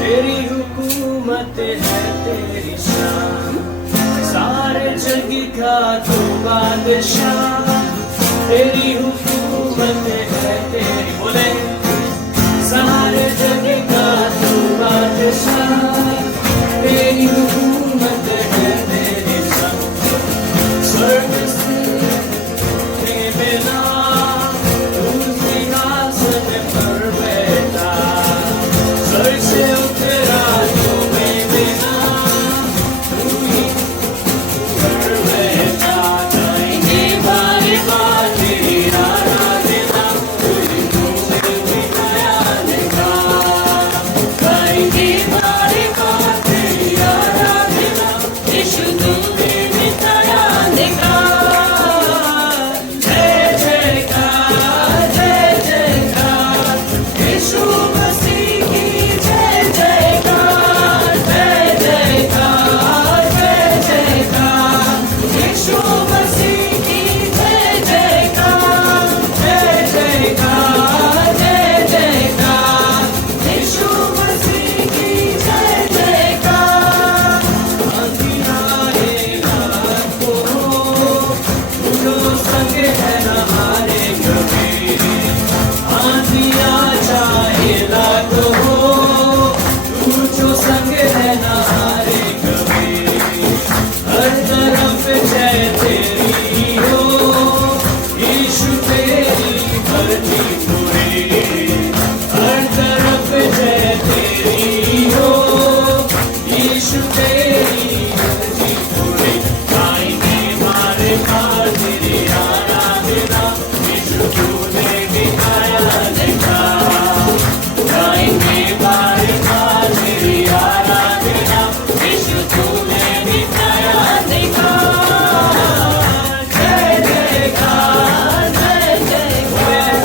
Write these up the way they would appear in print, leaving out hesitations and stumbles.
तेरी हुकूमत है तेरी शान, सारे जग का तू बादशाह। तेरी हुकूमत है तेरी, बोले सारे जग का तू बादशाह। तेरी हुकूमत है तेरी शान, स्वर्ग से बिना तू सिंहासन पर बैठा, स्वर्ग से उतरा जो बिना तू ही पर बैठा। गाएंगे बार बार तेरी आराधना, तुझे तुझे विनयान का। गाएंगे बार बार तेरी आराधना, यीशु तुझे विनयान का। जय जयकार जय जयकार, यीशु मसीह की जय जयकार। जय जयकार जय जयकार, यीशु मसीह की जय जयकार। जय जयकार जय जयकार, यीशु मसीह की जय जयकार। अंधिया रात को जो संग है न हारे कभी, आंधिया चाहे लाख हो, तू जो संग है न हारे कभी। हर तरफ जय तेरी हो, यीशु तेरी भरती पूरी। हर तरफ जय तेरी हो, यीशु तेरी भरती पूरी। गाएंगे बार बार तेरी आराधना, यीशु तूने दिखाया देखा। गाएंगे बार बार तेरी आराधना, यीशु तूने दिखाया देखा। जय जयकार जय जयकार,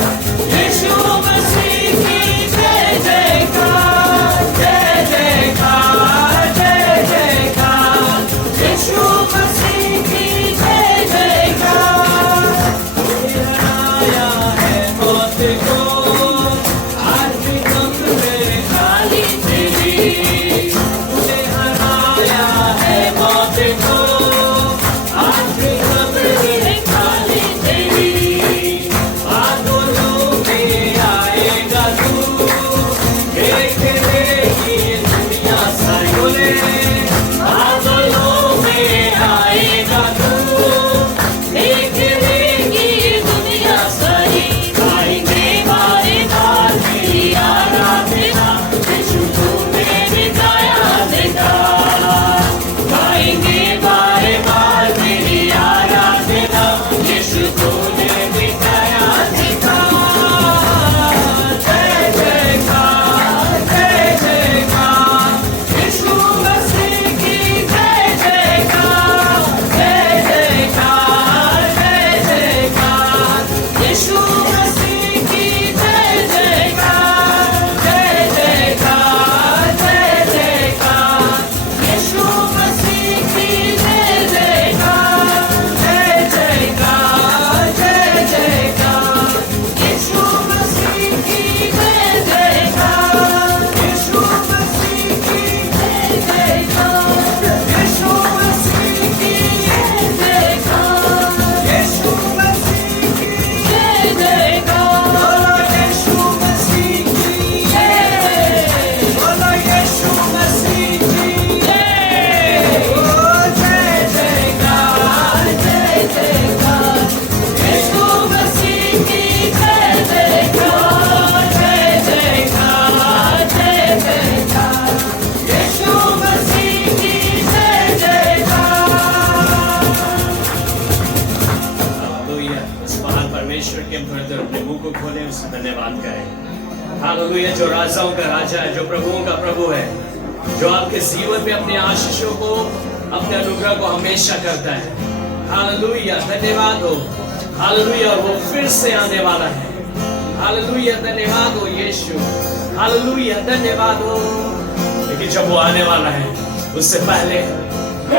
यीशु मसीह की जय जयकार। जय जयकार जय जयकार, यीशु मसीह की जय जयकार। तूने हराया है मौत को, आज भी कब्र खाली तेरी। तूने हराया है मौत को, आज भी कब्र खाली तेरी। बादलों में आएगा तू, देख लेगी दुनिया सारी। बोले बादलों में आएगा तू, देख लेगी दुनिया सारी। गाएंगे बार बार तेरी आराधना, यीशु तूने दिखाया देखा। गाएंगे बार बार तेरी आराधना, यीशु तूने दिखाया देखा। जय जयकार जय जयकार, यीशु मसीह की जय जयकार। जय जयकार जय जयकार, यीशु मसीह की जय जयकार। जय जयकार जय जयकार, यीशु मसीह की जय जयकार। जय जयकार जय जयकार, यीशु मसीह की जय जयकार। यीशु मसीह की जय जयकार, यीशु मसीह की जय जयकार। यीशु मसीह की जय जयकार, यीशु मसीह की जय। बोलो यीशु मसीह की जय। ओ जय जयकार जय जयकार, यीशु मसीह की जय जयकार। जय जयकार जय जयकार, यीशु मसीह की जय जयकार। हालेलुया। उस महान परमेश्वर के हम थोड़ी देर अपने मुंह को खोलें, उससे धन्यवाद करें। हालेलुया। जो राजाओं का राजा है, जो प्रभुओं का प्रभु है, जो आपके जीवन में अपने आशीषों को, अपने अनुग्रह को हमेशा करता है। हालेलुया। धन्यवाद हो। हालेलुया। और वो फिर से आने वाला है। हालेलुया। धन्यवाद हो यीशु। हालेलुया। धन्यवाद हो। लेकिन जब वो आने वाला है, उससे पहले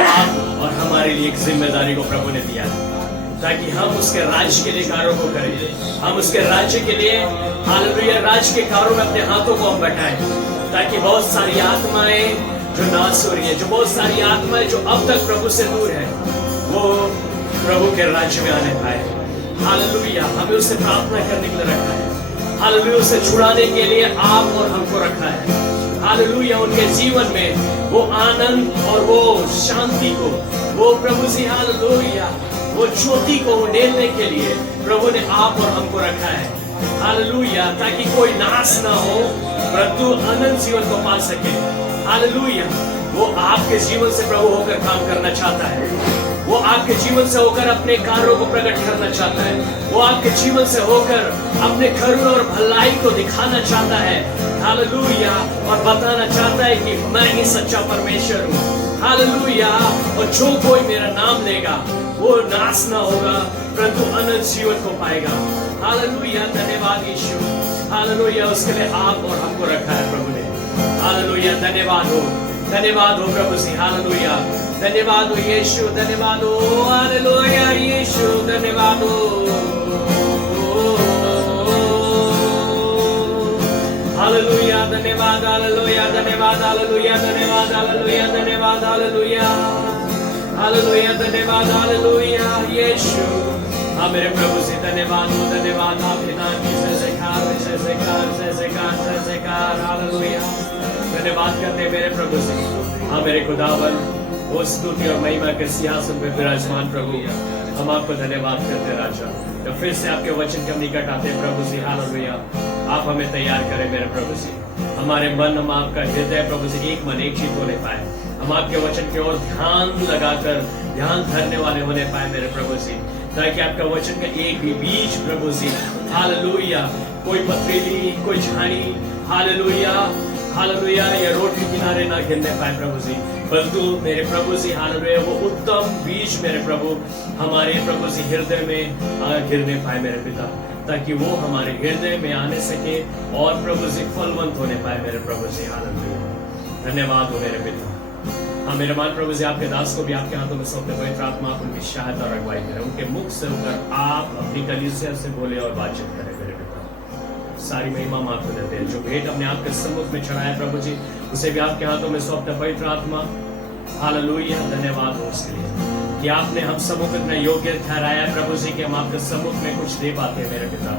आप और हमारे लिए एक जिम्मेदारी को प्रभु ने दिया। ताकि हम उसके राज्य के लिए कार्यों को करें। हम उसके राज्य के लिए हालेलुया राज्य के कार्यों में अपने हाथों को हम बैठाएं, ताकि बहुत सारी आत्माएं जो नाश हो रही है, जो बहुत सारी आत्माएं जो अब तक प्रभु से दूर है, वो प्रभु के राज्य में आने पाए। हालेलुया, हमें उससे प्रार्थना करने के लिए रखा है। हालेलुया, उसे छुड़ाने के लिए आप और हमको रखा है। हालेलुया, उनके जीवन में वो आनंद और वो शांति को, वो प्रभु से हालेलुया वो ज्योति को उड़ेलने के लिए प्रभु ने आप और हमको रखा है। हालेलुया, ताकि कोई नाश ना हो परंतु अनंत जीवन को पा सके। हालेलुया, वो आपके जीवन से प्रभु होकर काम करना चाहता है। वो आपके जीवन से होकर अपने कार्यों को प्रकट करना चाहता है। वो आपके जीवन से होकर अपने करुणा और भलाई को दिखाना चाहता है। हालेलुया, और बताना चाहता है कि मैं ही सच्चा परमेश्वर हूँ। हालेलुया, और जो कोई मेरा नाम लेगा वो नाश ना होगा परंतु अनंत जीवन को पाएगा। हालेलुया, धन्यवाद यीशु। हालेलुया, उसके लिए आप और हमको रखा है प्रभु ने। हालेलुया, धन्यवाद हो प्रभु जी। हालेलुया, धन्यवाद हो यीशु, धन्यवाद हो। हालेलुया यीशु, धन्यवाद हो। हालेलुया, धन्यवाद, हालेलुया, धन्यवाद, हालेलुया, धन्यवाद, हालेलुया, धन्यवाद, हालेलुया, हालेलुया, धन्यवाद, हालेलुया यीशु। हाँ मेरे प्रभु से धन्यवाद हो, धन्यवाद आपके नाम की जयकार। हालेलुया, धन्यवाद करते मेरे प्रभु से। हाँ मेरे खुदावन, वो स्तुति और महिमा के सिंहासन पे विराजमान प्रभु, हम आपको धन्यवाद करते राजा। तो फिर से आपके वचन के निकट आते प्रभु जी। हालेलुया, आप हमें तैयार करें मेरे प्रभु जी। हमारे मन, हम आपका हृदय प्रभु जी एक मन एक चित्त होने पाए। हम आपके वचन की ओर ध्यान लगाकर ध्यान धरने वाले होने पाए मेरे प्रभु जी, ताकि आपका वचन का एक भी बीज प्रभु जी हालेलुया कोई पथरीली, कोई झाड़ी हालेलुया हालेलुया या रोड के किनारे ना गिरने पाए प्रभु जी, परंतु मेरे प्रभु जी हालेलुया वो उत्तम बीज मेरे प्रभु हमारे प्रभु जी हृदय में गिरने पाए मेरे पिता, ताकि वो हमारे हृदय में आने सके और प्रभु जी फलवंत होने पाए मेरे प्रभु जी। हालेलुया, धन्यवाद हो मेरे पिता। हाँ मेरे मान प्रभु जी, आपके दास को भी आपके हाथों में सौंपते पवित्र आत्मा आप उनकी सहायता और अगुवाई करें। उनके मुख से होकर आप अपनी कलीसिया से बोले और बातचीत करें मेरे पिता। सारी महिमा हम आपको देते हैं। जो भेंट अपने आपके सम्मुख में चढ़ाया प्रभु जी, उसे भी आपके हाथों में सौंपते पवित्र आत्मा। हालेलुया, धन्यवाद हो उसके लिए कि आपने हम सबों को इतना योग्य ठहराया प्रभु जी कि हम आपके सम्मुख में कुछ दे पाते हैं मेरे पिता।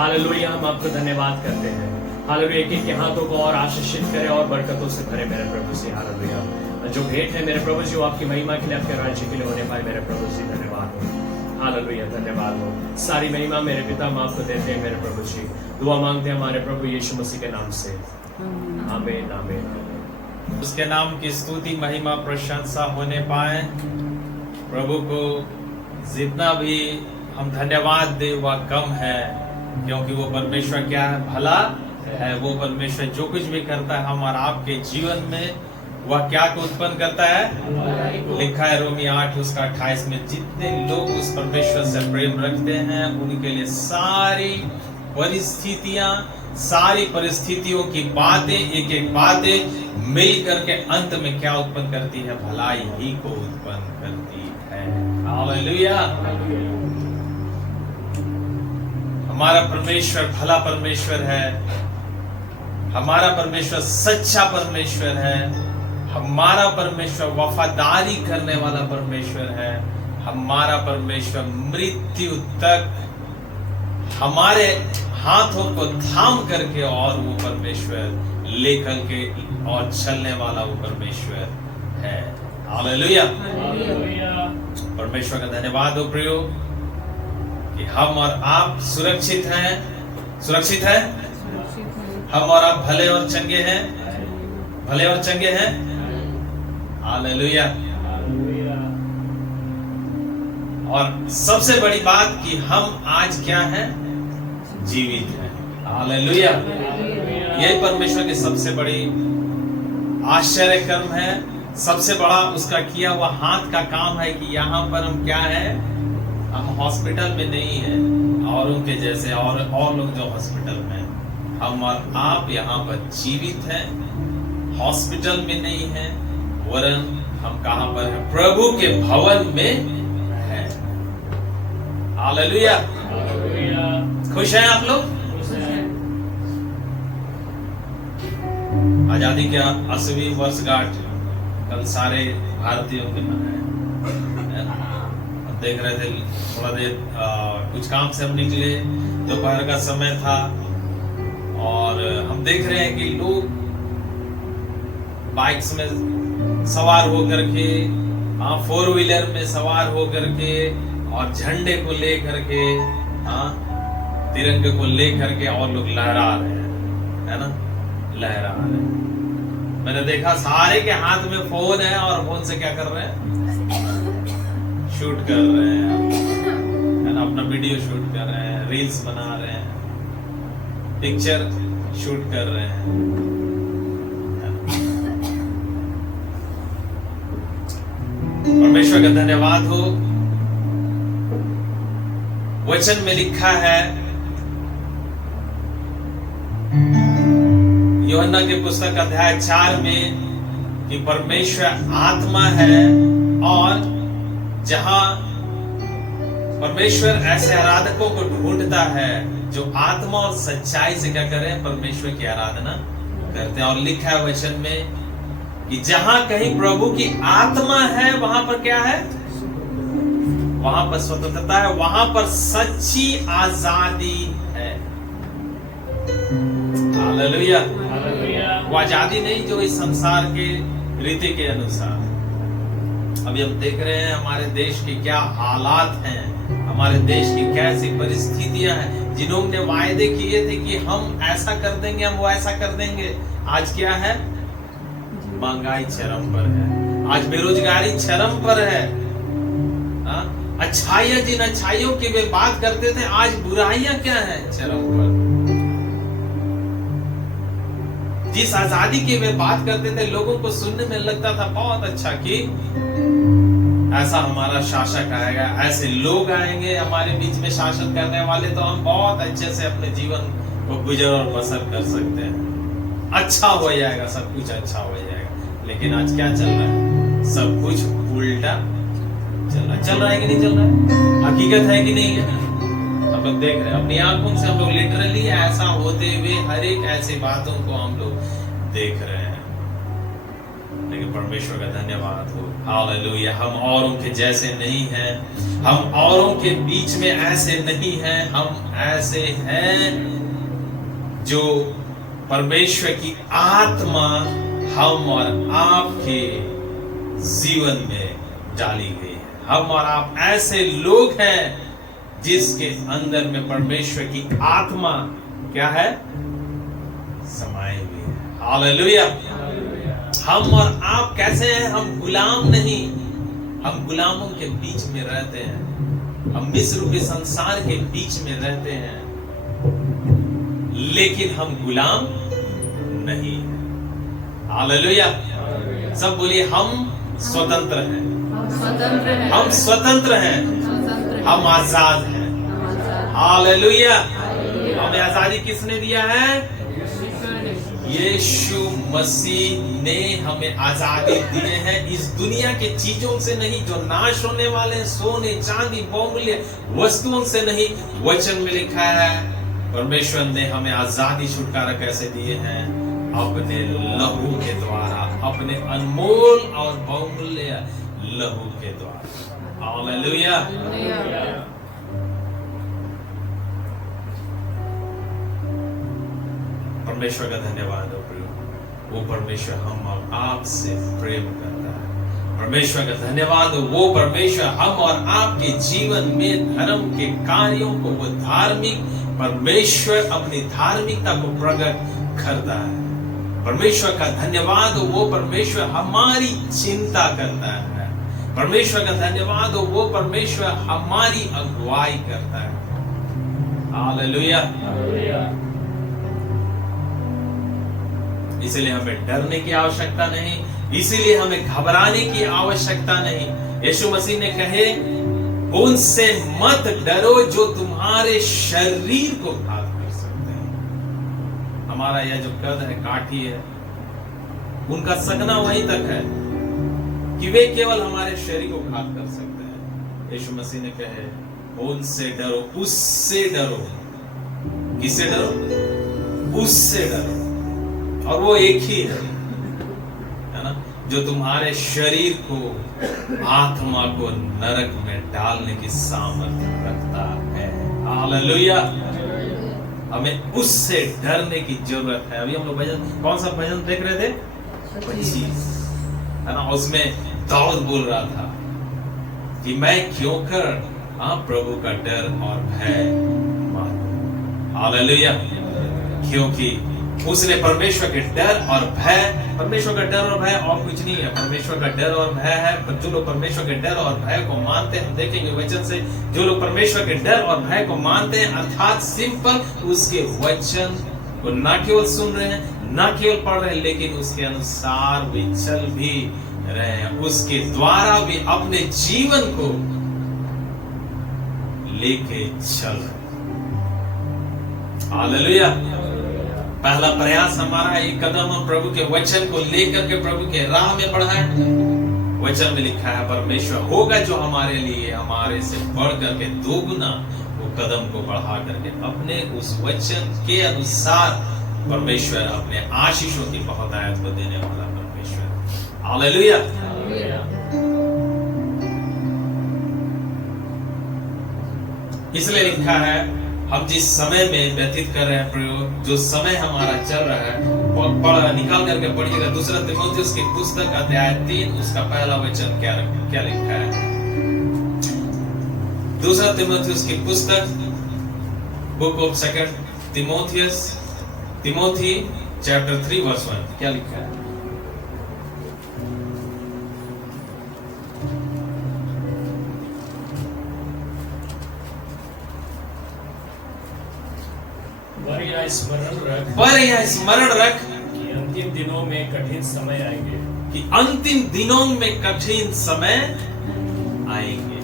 हालेलुया, हम आपको धन्यवाद करते हैं। हालेलुया, एक एक के हाथों को और आशीषित करे और बरकतों से भरे मेरे प्रभु जी। हालेलुया, जो भेंट है मेरे प्रभु जी वो आपकी महिमा के लिए, आपके राज्य के लिए होने पाए मेरे प्रभु जी। धन्यवाद हो। हालेलुया, धन्यवाद हो। सारी महिमा मेरे पिता हम आपको देते हैं मेरे प्रभु जी। दुआ मांगते हैं हमारे प्रभु यीशु मसीह के नाम से, आमीन आमीन। उसके नाम की स्तुति महिमा प्रशंसा होने पाए। प्रभु को जितना भी हम धन्यवाद दे वह कम है, क्योंकि वो परमेश्वर क्या है, भला है। वो परमेश्वर जो कुछ भी करता है हमारा आपके जीवन में वह क्या को उत्पन्न करता है। लिखा है रोमी 8 उसका 28 में, जितने लोग उस परमेश्वर से प्रेम रखते हैं उनके लिए सारी परिस्थितियां, सारी परिस्थितियों की बातें, एक एक बातें मिल करके अंत में क्या उत्पन्न करती है, भलाई ही को उत्पन्न करती है। हालेलुया, हमारा परमेश्वर भला परमेश्वर है। हमारा परमेश्वर सच्चा परमेश्वर है। हमारा परमेश्वर वफादारी करने वाला परमेश्वर है। हमारा परमेश्वर मृत्यु तक हमारे हाथों को थाम करके और वो परमेश्वर लेकर के और चलने वाला वो परमेश्वर है। हालेलुया, परमेश्वर का धन्यवाद हो प्रियो कि हम और आप सुरक्षित हैं। सुरक्षित है, हम और आप भले और चंगे हैं, भले और चंगे हैं। हालेलुया, और सबसे बड़ी बात कि हम आज क्या हैं, जीवित हैं। हालेलुया, यही परमेश्वर की सबसे बड़ी आश्चर्य कर्म है। सबसे बड़ा उसका किया हुआ हाथ का काम है कि यहाँ पर हम क्या है, हम हॉस्पिटल में नहीं है और उनके जैसे और लोग जो हॉस्पिटल में, हम और आप यहाँ पर जीवित हैं, हॉस्पिटल में नहीं है, वरन हम कहाँ पर हैं, प्रभु के भवन में हैं। हालेलुया। खुश हैं आप लोग? आजादी के 80वीं वर्षगांठ कल सारे भारतीयों के मनाए। हम देख रहे थे थोड़ा देर कुछ काम से हम निकले, दोपहर का समय था और हम देख रहे हैं कि लोग बाइक्स में सवार होकर के, 4 व्हीलर में सवार होकर के और झंडे को लेकर के, तिरंगे को लेकर के और लोग लहरा रहे हैं, है ना, लहरा रहे हैं। मैंने देखा सारे के हाथ में फोन है और फोन से क्या कर रहे हैं, शूट कर रहे हैं, है ना, अपना वीडियो शूट कर रहे हैं, रील्स बना रहे हैं, पिक्चर शूट कर रहे हैं। परमेश्वर का धन्यवाद हो। वचन में लिखा है, यूहन्ना के पुस्तक अध्याय 4 में, कि परमेश्वर आत्मा है और जहां परमेश्वर ऐसे आराधकों को ढूंढता है जो आत्मा और सच्चाई से क्या करें, परमेश्वर की आराधना करते हैं। और लिखा है वचन में कि जहां कहीं प्रभु की आत्मा है वहां पर क्या है, वहां पर स्वतंत्रता है, वहां पर सच्ची आजादी है। हालेलुया। वो आजादी नहीं जो इस संसार के रीति के अनुसार। अभी हम देख रहे हैं हमारे देश के क्या हालात हैं, हमारे देश की कैसी परिस्थितियां हैं। जिन्होंने वायदे किए थे कि हम ऐसा कर देंगे, हम वो ऐसा कर देंगे, आज क्या है, महंगाई चरम पर है, आज बेरोजगारी चरम पर है। अच्छाइयां, जिन अच्छाइयों की वे बात करते थे, आज बुराइयां क्या है, चरम पर। जिस आजादी की वे बात करते थे, लोगों को सुनने में लगता था बहुत अच्छा कि ऐसा हमारा शासक आएगा, ऐसे लोग आएंगे हमारे बीच में शासन करने वाले, तो हम बहुत अच्छे से अपने जीवन को गुजर और बसर कर सकते हैं, अच्छा हो जाएगा, सब कुछ अच्छा हो जाएगा। लेकिन आज क्या चल रहा है, सब कुछ उल्टा चल रहा है कि नहीं चल रहा है, हकीकत है कि नहीं है। हम लोग देख रहे हैं अपनी आंखों से, हम लोग लिटरली ऐसा होते हुए हर एक ऐसी बातों को हम लोग देख रहे हैं। लेकिन परमेश्वर का धन्यवाद हो, हालेलुया। हम औरों के जैसे नहीं हैं, हम औरों के बीच में ऐसे नहीं हैं, हम ऐसे हैं जो परमेश्वर की आत्मा हम और आपके जीवन में डाली गई है। हम और आप ऐसे लोग हैं जिसके अंदर में परमेश्वर की आत्मा क्या है, समाई हुई है। हालेलुया। हम और आप कैसे हैं, हम गुलाम नहीं, हम गुलामों के बीच में रहते हैं, हम मिस्र रूपी संसार के बीच में रहते हैं, लेकिन हम गुलाम नहीं। हालेलुया। सब बोलिए, हम स्वतंत्र हैं, हम स्वतंत्र हैं, हम आजाद हैं। हालेलुया। हमें आजादी किसने दिया है, यीशु मसीह ने हमें आजादी दिए हैं, इस दुनिया के चीजों से नहीं जो नाश होने वाले हैं, सोने चांदी बहुमूल्य वस्तुओं से नहीं। वचन में लिखा है परमेश्वर ने हमें आजादी छुटकारा कैसे दिए हैं, अपने लहू के द्वारा, अपने अनमोल और बहुमूल्य लहू के द्वारा। हालेलुया। परमेश्वर का धन्यवाद हो प्रिय, वो परमेश्वर हम और आप से प्रेम करता है। परमेश्वर का धन्यवाद हो, वो परमेश्वर हम और आपके जीवन में धर्म के कार्यों को, वो धार्मिक परमेश्वर अपनी धार्मिकता को प्रकट करता है। परमेश्वर का धन्यवाद हो, वो परमेश्वर हमारी चिंता करता है। परमेश्वर का धन्यवाद हो, वो परमेश्वर हमारी अगुवाई करता है। हालेलुया। इसलिए हमें डरने की आवश्यकता नहीं, इसीलिए हमें घबराने की आवश्यकता नहीं। यीशु मसीह ने कहे, उनसे मत डरो जो तुम्हारे शरीर को घात कर सकते हैं। हमारा यह जो कद है, काठी है, उनका सकना वहीं तक है कि वे केवल हमारे शरीर को घात कर सकते हैं। यीशु मसीह ने कहे, उनसे डरो, उससे डरो। किससे डरो? उससे डरो। और वो एक ही है ना, जो तुम्हारे शरीर को, आत्मा को नरक में डालने की सामर्थ्य रखता है। हालेलुया। हमें उससे डरने की जरूरत है। अभी हम लोग भजन, कौन सा भजन देख रहे थे? 25 है ना। उसमें दाऊद बोल रहा था कि मैं क्यों कर प्रभु का डर और भय मानूं। हालेलुया। क्योंकि उसने परमेश्वर के डर और भय, परमेश्वर का डर और भय और कुछ नहीं है, परमेश्वर का डर और भय है। जो लोग परमेश्वर के डर और भय को मानते हैं, हम देखेंगे वचन से, जो लोग परमेश्वर के डर और भय को मानते हैं, अर्थात सिंपल उसके वचन को ना केवल सुन रहे हैं, ना केवल पढ़ रहे हैं, लेकिन उसके अनुसार भी चल भी रहे हैं, उसके द्वारा भी अपने जीवन को लेके चल रहे। हालेलुया। पहला प्रयास हमारा एक कदम हम प्रभु के वचन को लेकर के प्रभु के राह में बढ़ाएं। वचन में लिखा है परमेश्वर होगा जो हमारे लिए, हमारे से बढ़ करके दोगुना वो कदम को बढ़ा करके अपने उस वचन के अनुसार परमेश्वर अपने आशीषों की बहुतायत को देने वाला परमेश्वर। हालेलुया। इसलिए लिखा है हम जिस समय में व्यतीत कर रहे हैं, प्रयोग जो समय हमारा चल रहा है, निकाल करके पढ़िएगा। दूसरा तीमुथियुस की पुस्तक अध्याय 3 उसका पहला वचन क्या लिखा है? दूसरा तीमुथियुस की पुस्तक, book of second Timothy chapter 3 verse 1 क्या लिखा है? पर यह स्मरण रख कि अंतिम दिनों में कठिन समय आएंगे, कि अंतिम दिनों में कठिन समय आएंगे।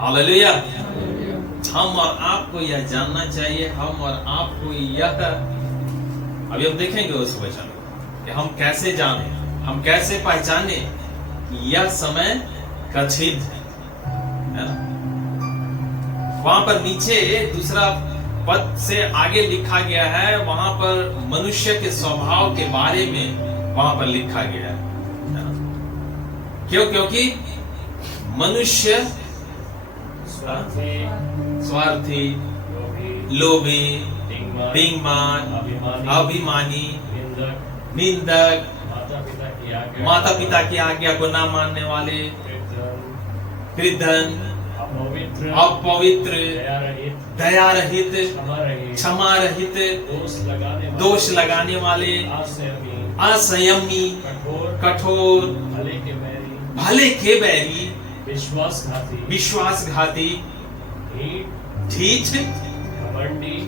हालेलुया। हम और आपको यह जानना चाहिए, हम और आपको यह, अभी हम देखेंगे उस वचन कि हम कैसे जाने, हम कैसे पहचाने कि यह समय कठिन है ना। वहां पर नीचे दूसरा पद से आगे लिखा गया है, वहां पर मनुष्य के स्वभाव के बारे में वहां पर लिखा गया है। क्यों? क्योंकि मनुष्य स्वार्थी, लोभी, बेईमान, अभिमानी, निंदक, माता पिता की आज्ञा को ना मानने वाले, कृतघ्न, अपवित्र, दया रहित, क्षमा रहित, दोष लगाने वाले, असंयमी, कठोर, भले के बैरी, विश्वासघाती, ढीठ,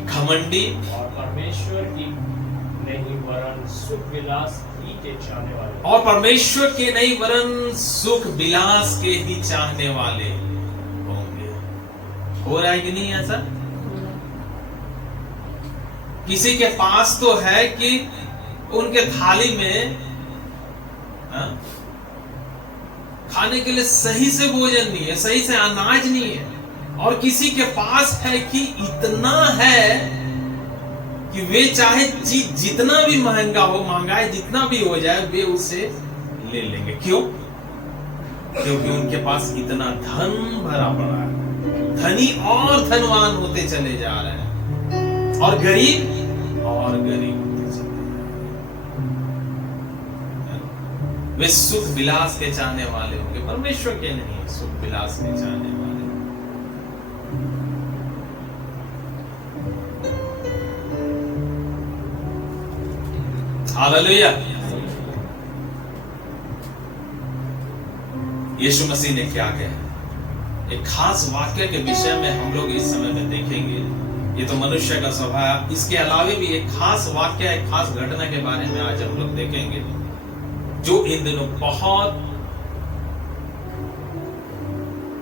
घमंडी, और परमेश्वर की नहीं वरन सुख विलास ही के चाहने वाले, और परमेश्वर के नहीं वरन सुख विलास के ही चाहने वाले होंगे। हो रहा है कि नहीं ऐसा? किसी के पास तो है कि उनके थाली में खाने के लिए सही से भोजन नहीं है, सही से अनाज नहीं है, और किसी के पास है कि इतना है कि वे चाहे चीज जितना भी महंगा हो, महंगाई जितना भी हो जाए, वे उसे ले लेंगे। क्यों? क्योंकि उनके पास इतना धन भरा पड़ा है, धनी और धनवान होते चले जा रहे हैं, और गरीब और गरीब होते चले जा रहे हैं। वे सुख विलास के चाहने वाले होंगे, परमेश्वर के नहीं, सुख विलास के चाहने वाले। हालेलुया। यीशु मसीह ने क्या कहा? एक खास वाक्य के विषय में हम लोग इस समय में देखेंगे। ये तो मनुष्य का स्वभाव, इसके अलावा भी एक खास वाक्य, एक खास घटना के बारे में आज हम लोग देखेंगे, जो इन दिनों बहुत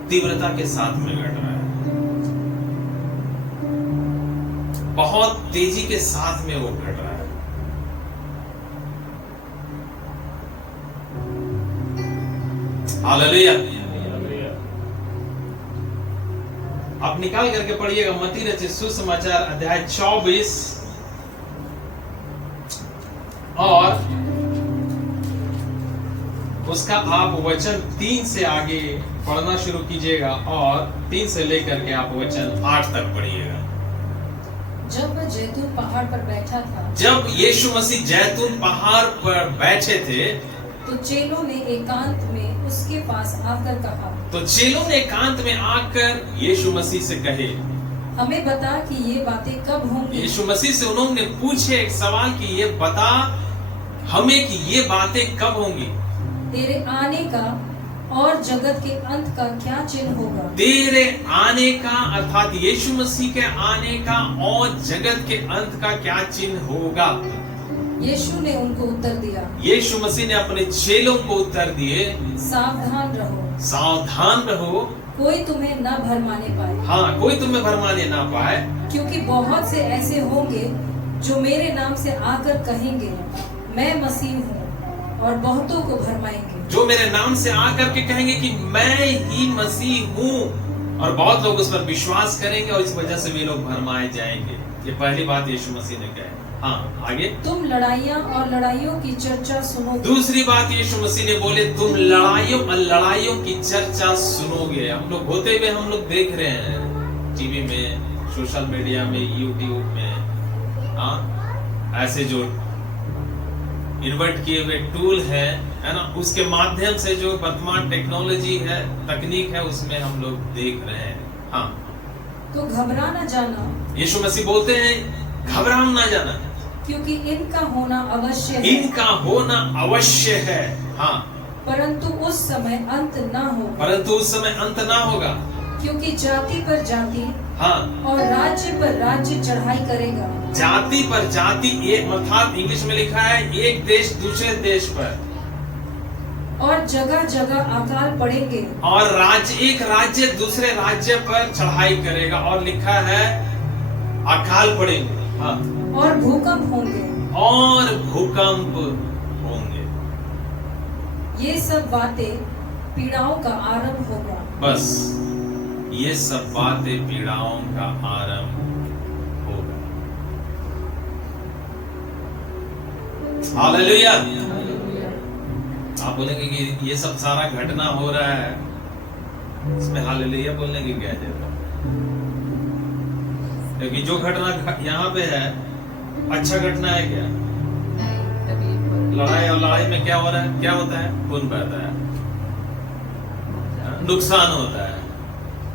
तीव्रता के साथ में घट रहा है, बहुत तेजी के साथ में वो घट रहा है। हालेलुया। आप निकाल करके पढ़िएगा मत्ती रचित सुसमाचार अध्याय 24 और उसका आप वचन 3 से आगे पढ़ना शुरू कीजिएगा और 3 से लेकर के आप वचन 8 तक पढ़िएगा। जब वह जैतून पहाड़ पर बैठा था, जब यीशु मसीह जैतून पहाड़ पर बैठे थे तो चेलों ने एकांत में उसके पास आकर कहा, तो चेलों ने एकांत में आकर यीशु मसीह से कहे, हमें बता कि ये बातें कब होंगी। यीशु मसीह से उन्होंने पूछे एक सवाल कि ये बता हमें कि ये बातें कब होंगी, तेरे आने का और जगत के अंत का क्या चिन्ह होगा। तेरे आने का अर्थात यीशु मसीह के आने का और जगत के अंत का क्या चिन्ह होगा। यीशु ने उनको उत्तर दिया, यीशु मसीह ने अपने चेलों को उत्तर दिए, सावधान रहो, सावधान रहो, कोई तुम्हें न भरमाने पाए। हाँ, कोई तुम्हें भरमाने ना पाए, क्योंकि बहुत से ऐसे होंगे जो मेरे नाम से आकर कहेंगे, मैं मसीह हूँ, और बहुतों को भरमाएंगे। जो मेरे नाम से आकर के कहेंगे कि मैं ही मसीह हूँ, और बहुत लोग उस पर विश्वास करेंगे और इस वजह से वे लोग भरमाए जाएंगे। ये पहली बात यीशु मसीह ने कही। हाँ, आगे तुम लड़ाइयाँ और लड़ाइयों की चर्चा सुनोगे। दूसरी बात यीशु मसीह ने बोले, तुम लड़ाइयों और लड़ाइयों की चर्चा सुनोगे। हम लोग होते हुए हम लोग देख रहे हैं टीवी में, सोशल मीडिया में, यूट्यूब में, हाँ, ऐसे जो इन्वर्ट किए हुए टूल है ना, उसके माध्यम से जो वर्तमान टेक्नोलॉजी है, तकनीक है, उसमें हम लोग देख रहे हैं। हाँ, तो घबरा न जाना, यीशु मसीह बोलते हैं घबरा ना जाना, क्योंकि इनका होना अवश्य है, इनका होना अवश्य है। हाँ, परंतु उस समय अंत न होगा। परंतु उस समय अंत ना होगा, क्योंकि जाति पर जाति हाँ, और राज्य पर राज्य चढ़ाई करेगा। जाति पर जाति, एक अर्थात इंग्लिश में लिखा है एक देश दूसरे देश पर, और जगह जगह अकाल पड़ेंगे, और एक राज्य दूसरे राज्य पर चढ़ाई करेगा, और लिखा है अकाल पड़ेंगे। हाँ, और भूकंप होंगे, और भूकंप होंगे। ये सब बातें पीड़ाओं का आरंभ होगा। बस ये सब बातें पीड़ाओं का आरंभ होगा। हालेलुया। आप बोलेंगे कि ये सब सारा घटना हो रहा है, इसमें हालेलुया बोलने की क्या जरूरत? क्योंकि जो घटना यहाँ पे है, अच्छा घटना है क्या? लड़ाई, और लड़ाई में क्या हो रहा है? क्या होता है? खून बहता है, नुकसान होता है,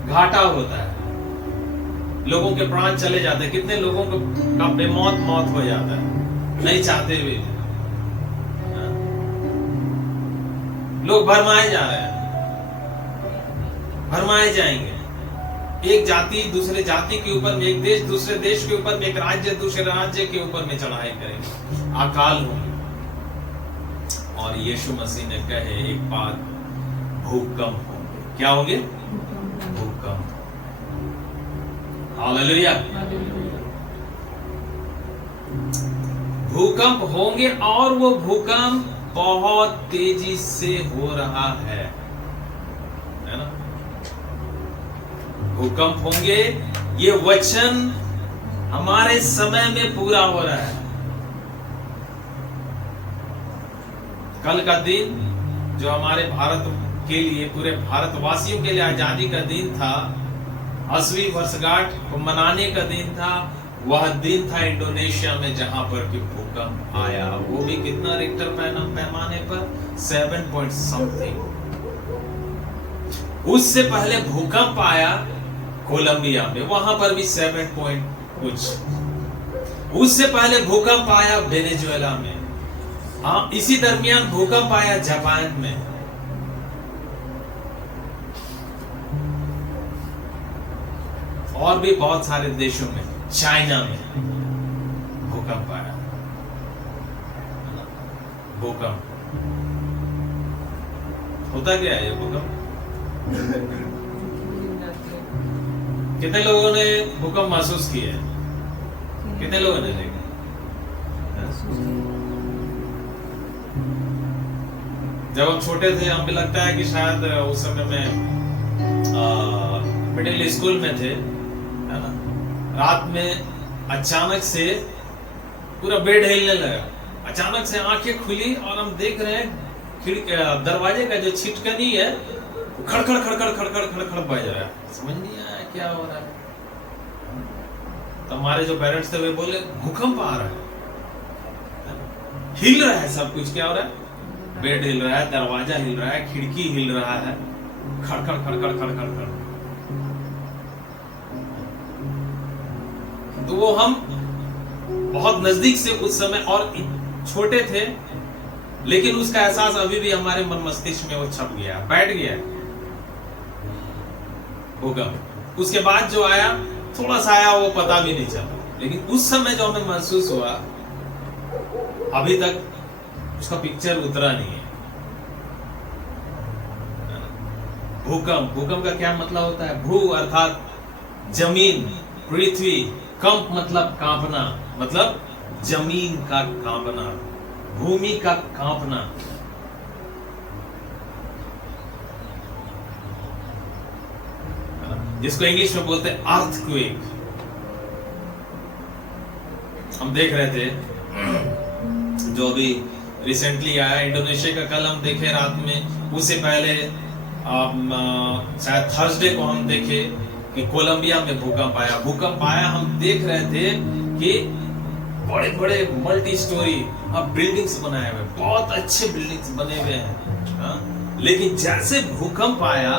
घाटा होता है, लोगों के प्राण चले जाते हैं। कितने लोगों का बेमौत मौत हो जाता है, नहीं चाहते हुए। लोग भरमाए जा रहे हैं, भरमाए जाएंगे। एक जाति दूसरे जाति के ऊपर में, एक देश दूसरे देश के ऊपर में, एक राज्य दूसरे राज्य के ऊपर में चढ़ाई करेंगे, अकाल होंगे। और यीशु मसीह ने कहे एक बात, भूकंप होंगे। क्या होंगे? भूकंप। हालेलुया। भूकंप होंगे, और वो भूकंप बहुत तेजी से हो रहा है ना? भूकंप होंगे, ये वचन हमारे समय में पूरा हो रहा है। कल का दिन जो हमारे भारत के लिए, पूरे भारतवासियों के लिए आजादी का दिन था, 80वीं वर्षगांठ को मनाने का दिन था, वह दिन था इंडोनेशिया में जहां पर कि भूकंप आया। वो भी कितना रिक्टर पैमाने पर? 7 पॉइंट समथिंग। उससे पहले भूकंप आया कोलंबिया में, वहां पर भी 7 पॉइंट कुछ। उससे पहले भूकंप आया वेनेजुएला में। हाँ, इसी दरमियान भूकंप आया जापान में। और भी बहुत सारे देशों में, चाइना में भूकंप आया। भूकंप होता क्या है ये भूकंप? कितने लोगों ने भूकंप महसूस किया है? कितने लोगों ने देखा? जब हम छोटे थे, हमें लगता है कि शायद उस समय में मिडिल स्कूल में थे, है ना, रात में अचानक से पूरा बेड हिलने लगा। अचानक से आंखें खुली और हम देख रहे हैं दरवाजे का जो छिटकनी है खड़खड़ खड़खड़ खड़खड़ खड़खड़ बज रहा है। समझ नहीं आया क्या हो रहा है। तो हमारे जो पेरेंट्स थे वे बोले भूकंप आ रहा है, हिल रहा है सब कुछ। क्या हो रहा है? बेड हिल रहा है, दरवाजा हिल रहा है, खिड़की हिल रहा है, खड़खड़ खड़खड़ खड़खड़ खड़। तो वो हम बहुत नजदीक से उस समय, और छोटे थे, लेकिन उसका एहसास अभी भी हमारे मन मस्तिष्क में वो छप गया, बैठ गया होगा। उसके बाद जो आया, थोड़ा सा आया, वो पता भी नहीं चला, लेकिन उस समय जो हमें महसूस हुआ, अभी तक उसका पिक्चर उतरा नहीं है। भूकंप, भूकंप का क्या मतलब होता है? भू अर्थात जमीन, पृथ्वी, कंप मतलब कांपना, मतलब जमीन का कांपना, भूमि का कांपना। जिसको इंग्लिश में बोलते हैं अर्थक्वेक। हम देख रहे थे जो अभी रिसेंटली आया इंडोनेशिया का, कल हम देखे रात में, उससे पहले शायद थर्सडे को हम देखे कि कोलंबिया में भूकंप आया। भूकंप आया, हम देख रहे थे कि बड़े बड़े मल्टी स्टोरी अब बिल्डिंग्स बनाए हुए, बहुत अच्छे बिल्डिंग्स बने हुए हैं, लेकिन जैसे भूकंप आया,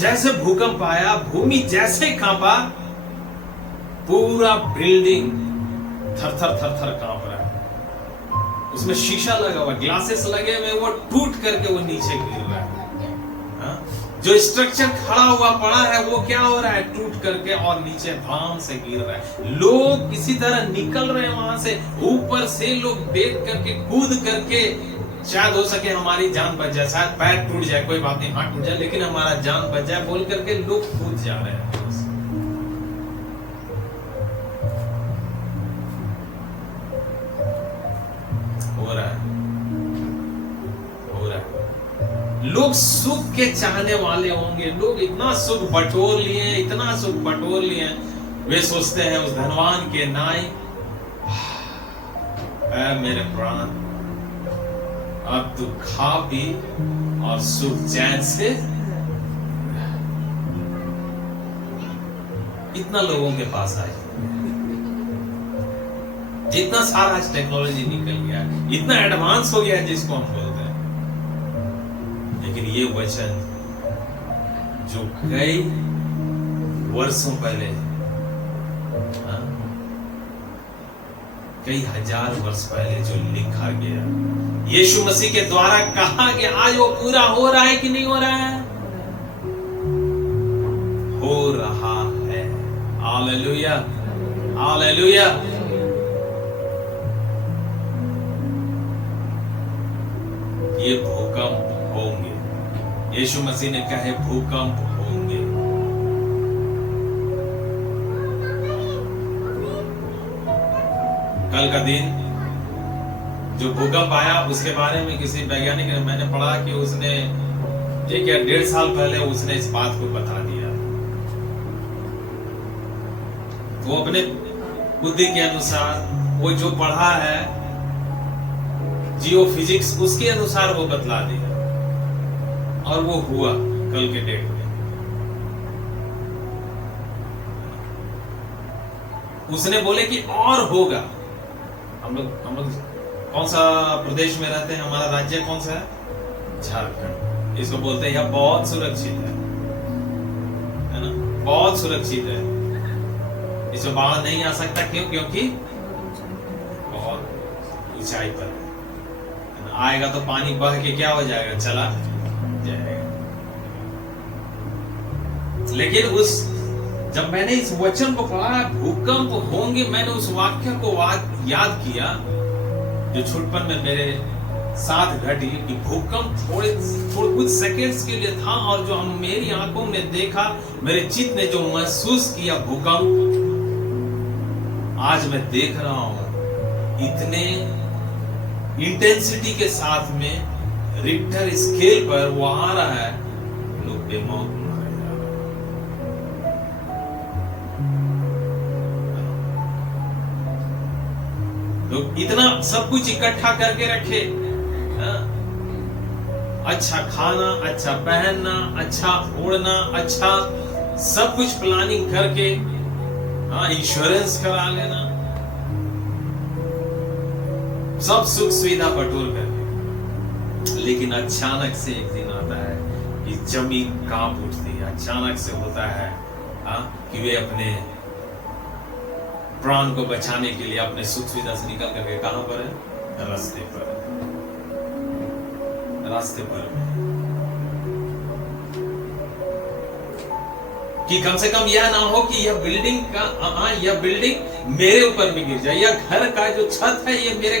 जैसे भूकंप आया, भूमि जैसे कांपा, पूरा बिल्डिंग थर थर थर थर कांप रहा है। उसमें शीशा लगा हुआ, ग्लासेस लगे हुए, वो टूट करके वो नीचे गिर रहा है। जो स्ट्रक्चर खड़ा हुआ पड़ा है वो क्या हो रहा है? टूट करके और नीचे धाम से गिर रहा है। लोग किसी तरह निकल रहे हैं वहां से, ऊपर से लोग देख करके, कूद करके, शायद हो सके हमारी जान बच जाए, शायद पैर टूट जाए, कोई बात नहीं, हाथ टूट जाए, लेकिन हमारा जान बच जाए बोल करके लोग कूद जा रहे हैं। हो रहा है, हो रहा है। लोग सुख के चाहने वाले होंगे, लोग इतना सुख बटोर लिए, इतना सुख बटोर लिए, वे सोचते हैं उस धनवान के नाई, मेरे प्राण, अब तू खा पी और सुख चैन से। इतना लोगों के पास आए, जितना सारा आज टेक्नोलॉजी निकल गया, इतना एडवांस हो गया जिसको हम बोलते हैं, लेकिन ये वचन जो कई वर्षों पहले, कई हजार वर्ष पहले जो लिखा गया, यीशु मसीह के द्वारा कहा कि आज वो पूरा हो रहा है कि नहीं हो रहा है? हो रहा है। Hallelujah, hallelujah. ये भूकंप होंगे, यीशु मसीह ने कहे भूकंप होंगे। कल का दिन जो भूकंप आया, उसके बारे में किसी वैज्ञानिक ने, मैंने पढ़ा कि उसने, ठीक है, 1.5 साल पहले उसने इस बात को बता दिया। वो अपने बुद्धि के अनुसार, वो जो पढ़ा है जियो फिजिक्स, उसके अनुसार वो बतला दिया, और वो हुआ कल के डेट में। उसने बोले कि और होगा। हम लोग कौन सा प्रदेश में रहते हैं? हमारा राज्य कौन सा है? झारखंड। इसको बोलते हैं यह बहुत सुरक्षित है ना, बहुत सुरक्षित है, इसमें बाढ़ नहीं आ सकता। क्यों? क्योंकि बहुत ऊंचाई पर है। आएगा तो पानी बह के क्या हो जाएगा? चला जाएगा। लेकिन जब मैंने इस वचन को पढ़ा, भूकंप होंगे, मैंने उस वाक्य को याद किया जो छुटपन में मेरे साथ घटी, कि भूकंप थोड़े कुछ सेकंड्स के लिए था, और जो हम मेरी आंखों ने देखा, मेरे चित्त ने जो महसूस किया भूकंप, आज मैं देख रहा हूं इतने इंटेंसिटी के साथ में, रिक्टर स्केल पर वो आ रहा है, बेमौत मारे जा रहे हैं। लोग इतना सब कुछ इकट्ठा करके रखे, हाँ? अच्छा खाना, अच्छा पहनना, अच्छा ओढ़ना, अच्छा सब कुछ प्लानिंग करके, हाँ, इंश्योरेंस करा लेना, सब सुख सुविधा बटोर करके। लेकिन अचानक से एक दिन आता है कि जमीन कांप उठती है। अचानक से होता है, हाँ, कि वे अपने प्राण को बचाने के लिए अपने सुख सुविधा से निकल करके कहां पर है? रास्ते पर। रास्ते पर कि कम से कम यह ना हो कि यह बिल्डिंग मेरे ऊपर भी गिर जाए, या घर का जो छत है ये मेरे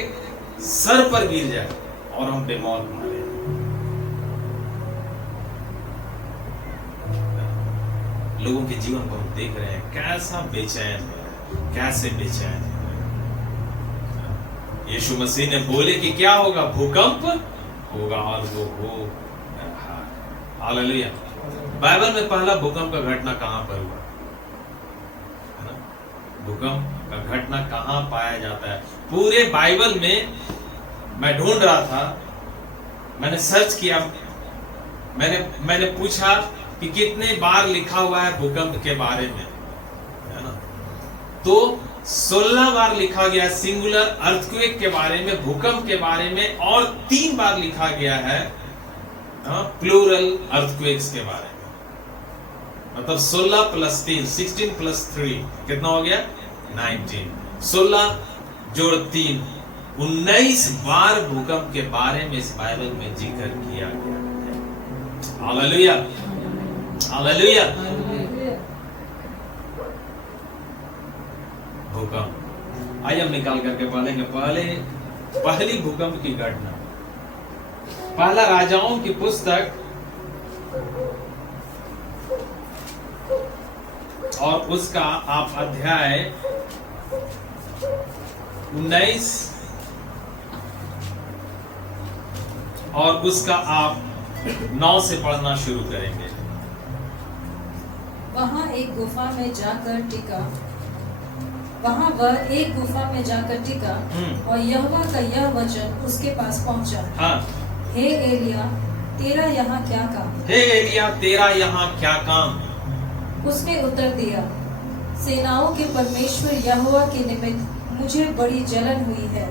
सर पर गिर जाए और हम बेमौत मारे। लोगों के जीवन को हम देख रहे हैं, कैसा बेचैन है, कैसे बेचैन है। यीशु मसीह ने बोले कि क्या होगा? भूकंप होगा, और वो हो रहा है। हालेलुया। बाइबल में पहला भूकंप का घटना कहां पर हुआ? भूकंप का घटना कहां पाया जाता है? पूरे बाइबल में मैं ढूंढ रहा था, मैंने सर्च किया, मैंने पूछा कि कितने बार लिखा हुआ है भूकंप के बारे में, है ना? तो 16 बार लिखा गया सिंगुलर अर्थक्वेक के बारे में, भूकंप के बारे में, और 3 बार लिखा गया है प्लूरल अर्थक्वेक्स के बारे में। मतलब 16 + 3, 16 + 3 कितना हो गया? 19। 16 जोड़ 3, 19 बार भूकंप के बारे में इस बाइबल में जिक्र किया गया है। Hallelujah, hallelujah. भूकंप आइए हम निकाल करके पढ़ेंगे। पहली भूकंप की घटना, पहला राजाओं की पुस्तक और उसका आप अध्याय 19 और उसका आप 9 से पढ़ना शुरू करेंगे। वह एक गुफा में जाकर टिका और यहोवा का यह वचन उसके पास पहुंचा। हाँ। हे एलिया, तेरा यहाँ क्या काम? हे एलिया, तेरा यहाँ क्या काम? उसने उत्तर दिया, सेनाओं के परमेश्वर यहोवा के निमित्त मुझे बड़ी जलन हुई है,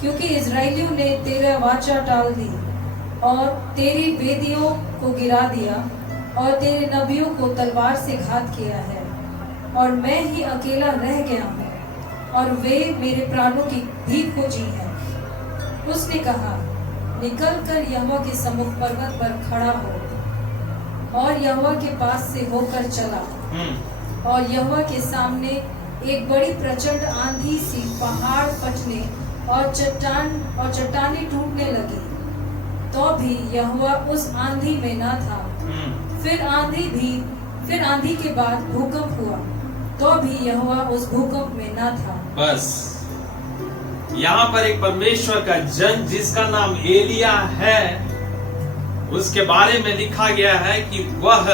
क्योंकि इजराइलियों ने तेरा वाचा टाल दी और तेरी वेदियों को गिरा दिया और तेरे नबियों को तलवार से घात किया है, और मैं ही अकेला रह गया हूँ और वे मेरे प्राणों की भी खोजी है। उसने कहा, निकल कर यहोवा के सम्मुख पर्वत पर खड़ा हो। और यहोवा के पास से होकर चला, और यहोवा के सामने एक बड़ी प्रचंड आंधी सी पहाड़ फटने और चट्टानें टूटने लगी। तो भी यहोवा उस आंधी में न था। फिर आंधी के बाद भूकंप हुआ, तो भी यहोवा उस भूकंप में न था। बस यहाँ पर एक परमेश्वर का जन जिसका नाम एलिया है, उसके बारे में लिखा गया है कि वह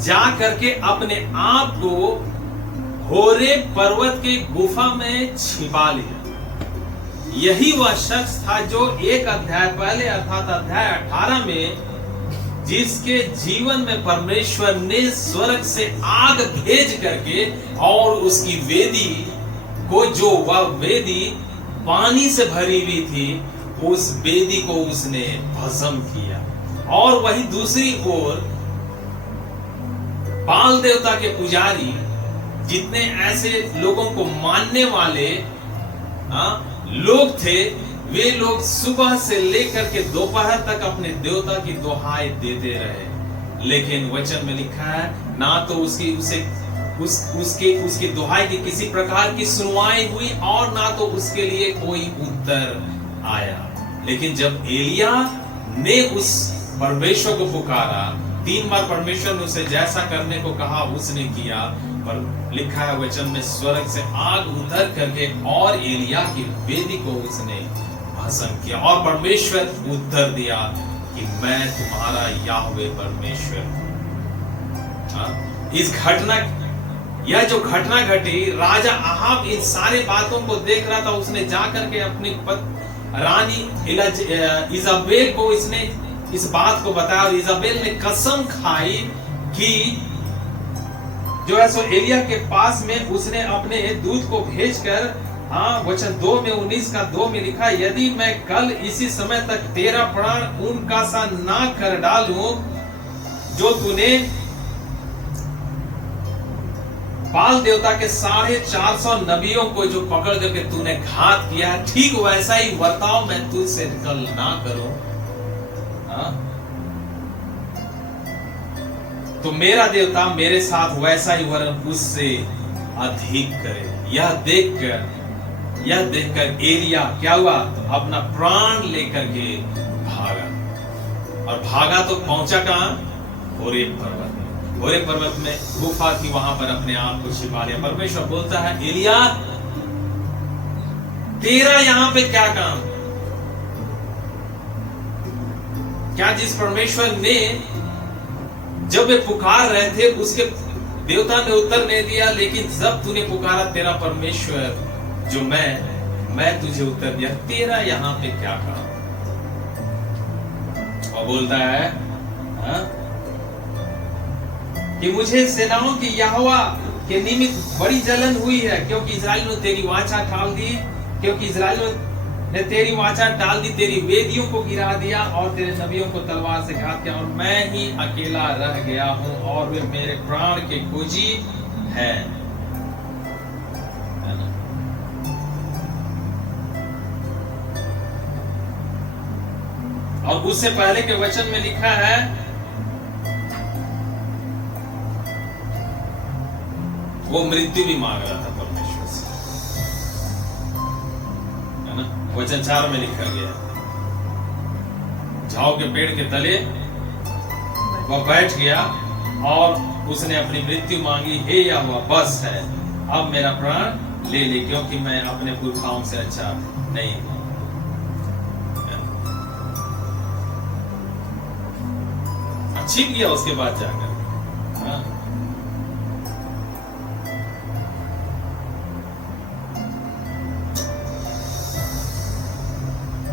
जा करके अपने आप को होरेब पर्वत के गुफा में छिपा लिया। यही वह शख्स था जो एक अध्याय पहले अर्थात अध्याय 18 में जिसके जीवन में परमेश्वर ने स्वर्ग से आग भेज करके और उसकी वेदी को, जो वह वेदी पानी से भरी हुई थी, उस वेदी को उसने भस्म किया। और वही दूसरी ओर बाल देवता के पुजारी, जितने ऐसे लोगों को मानने वाले लोग थे, वे लोग सुबह से लेकर के दोपहर तक अपने देवता की दुहाई देते रहे। लेकिन वचन में लिखा है, ना तो उसकी दुहाई की किसी प्रकार की सुनवाई हुई और ना तो उसके लिए कोई उत्तर आया। लेकिन जब एलिया ने उस परमेश्वर को पुकारा, 3 बार परमेश्वर ने उसे जैसा करने को कहा उसने किया, पर लिखा है वचन में स्वर्ग से आग उतर करके और एलिया की वेदी को उसने भस्म किया। और परमेश्वर उत्तर दिया कि मैं तुम्हारा याहवे परमेश्वर हूं। इस घटना, यह जो घटना घटी, राजा अहाब इन सारे बातों को देख रहा था। उसने जाकर के अपनी रानी इजाबेल को इसने इस बात को बताया, और इजाबेल ने कसम खाई कि जो है सो एलिया के पास में उसने अपने दूत को भेजकर, वचन 2 में 19 का 2 में लिखा, यदि मैं कल इसी समय तक तेरा प्राण उनका सा ना कर डालूं जो तूने बाल देवता के 450 नबियों को जो पकड़ दे के तूने घात किया, ठीक वैसा ही वर्ताव मैं तुझसे कल ना करूं, तो मेरा देवता मेरे साथ वैसा ही वरन उससे अधिक करे। यह देखकर एलिया क्या हुआ, अपना प्राण लेकर के भागा, और भागा तो पहुंचा कहां, होरेब पर्वत में। होरेब पर्वत में गुफा थी, वहां पर अपने आप को छिपा लिया। परमेश्वर बोलता है, एलिया तेरा यहां पे क्या काम? क्या जिस परमेश्वर ने जब वे पुकार रहे थे उसके देवता ने उत्तर नहीं दिया, लेकिन जब तूने पुकारा तेरा परमेश्वर जो मैं तुझे उत्तर दिया, तेरा यहां पे क्या काम? और बोलता है कि मुझे सेनाओं की यहोवा के निमित्त बड़ी जलन हुई है, क्योंकि इस्राएलियों ने तेरी वाचा टाल दी, क्योंकि इस्राएलियों ने तेरी वाचा टाल दी, तेरी वेदियों को गिरा दिया और तेरे नबियों को तलवार से घात किया, और मैं ही अकेला रह गया हूं और वे मेरे प्राण के खोजी हैं। और उससे पहले के वचन में लिखा है, वो मृत्यु भी मांग रहा था परमेश्वर से, है ना। वचन 4 में लिखा गया, झाऊ के पेड़ के तले वह बैठ गया और उसने अपनी मृत्यु मांगी, हे यहोवा बस है, अब मेरा प्राण ले ले, क्योंकि मैं अपने पुरखाओं से अच्छा नहीं हूं। छिप गया उसके बाद जाकर।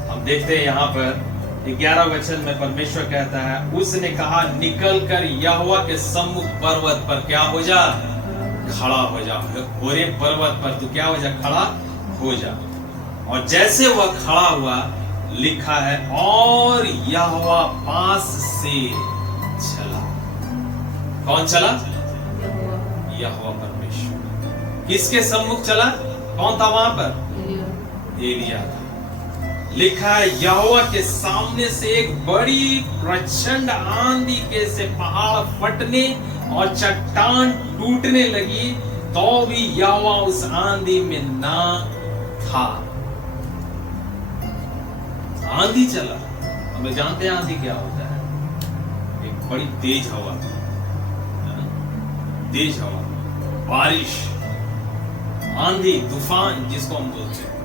हम देखते हैं यहाँ पर 11 वचन में परमेश्वर कहता है, उसने कहा निकल कर यहोवा के सम्मुख पर्वत पर क्या हो जा, खड़ा हो जा। होरेब पर्वत पर तू क्या हो जा, खड़ा हो जा। और जैसे वह खड़ा हुआ, लिखा है, और यहोवा पास से चला। कौन चला? यहोवा परमेश्वर। किसके सम्मुख चला? कौन था वहां पर? एलिया था। लिखा है, यहोवा के सामने से एक बड़ी प्रचंड आंधी के से पहाड़ फटने और चट्टान टूटने लगी, तो भी यहोवा उस आंधी में ना था। आंधी चला। हम लोग जानते हैं आंधी क्या होता है, एक बड़ी तेज हवा, तेज हवा, बारिश, आंधी, तूफान जिसको हम बोलते हैं।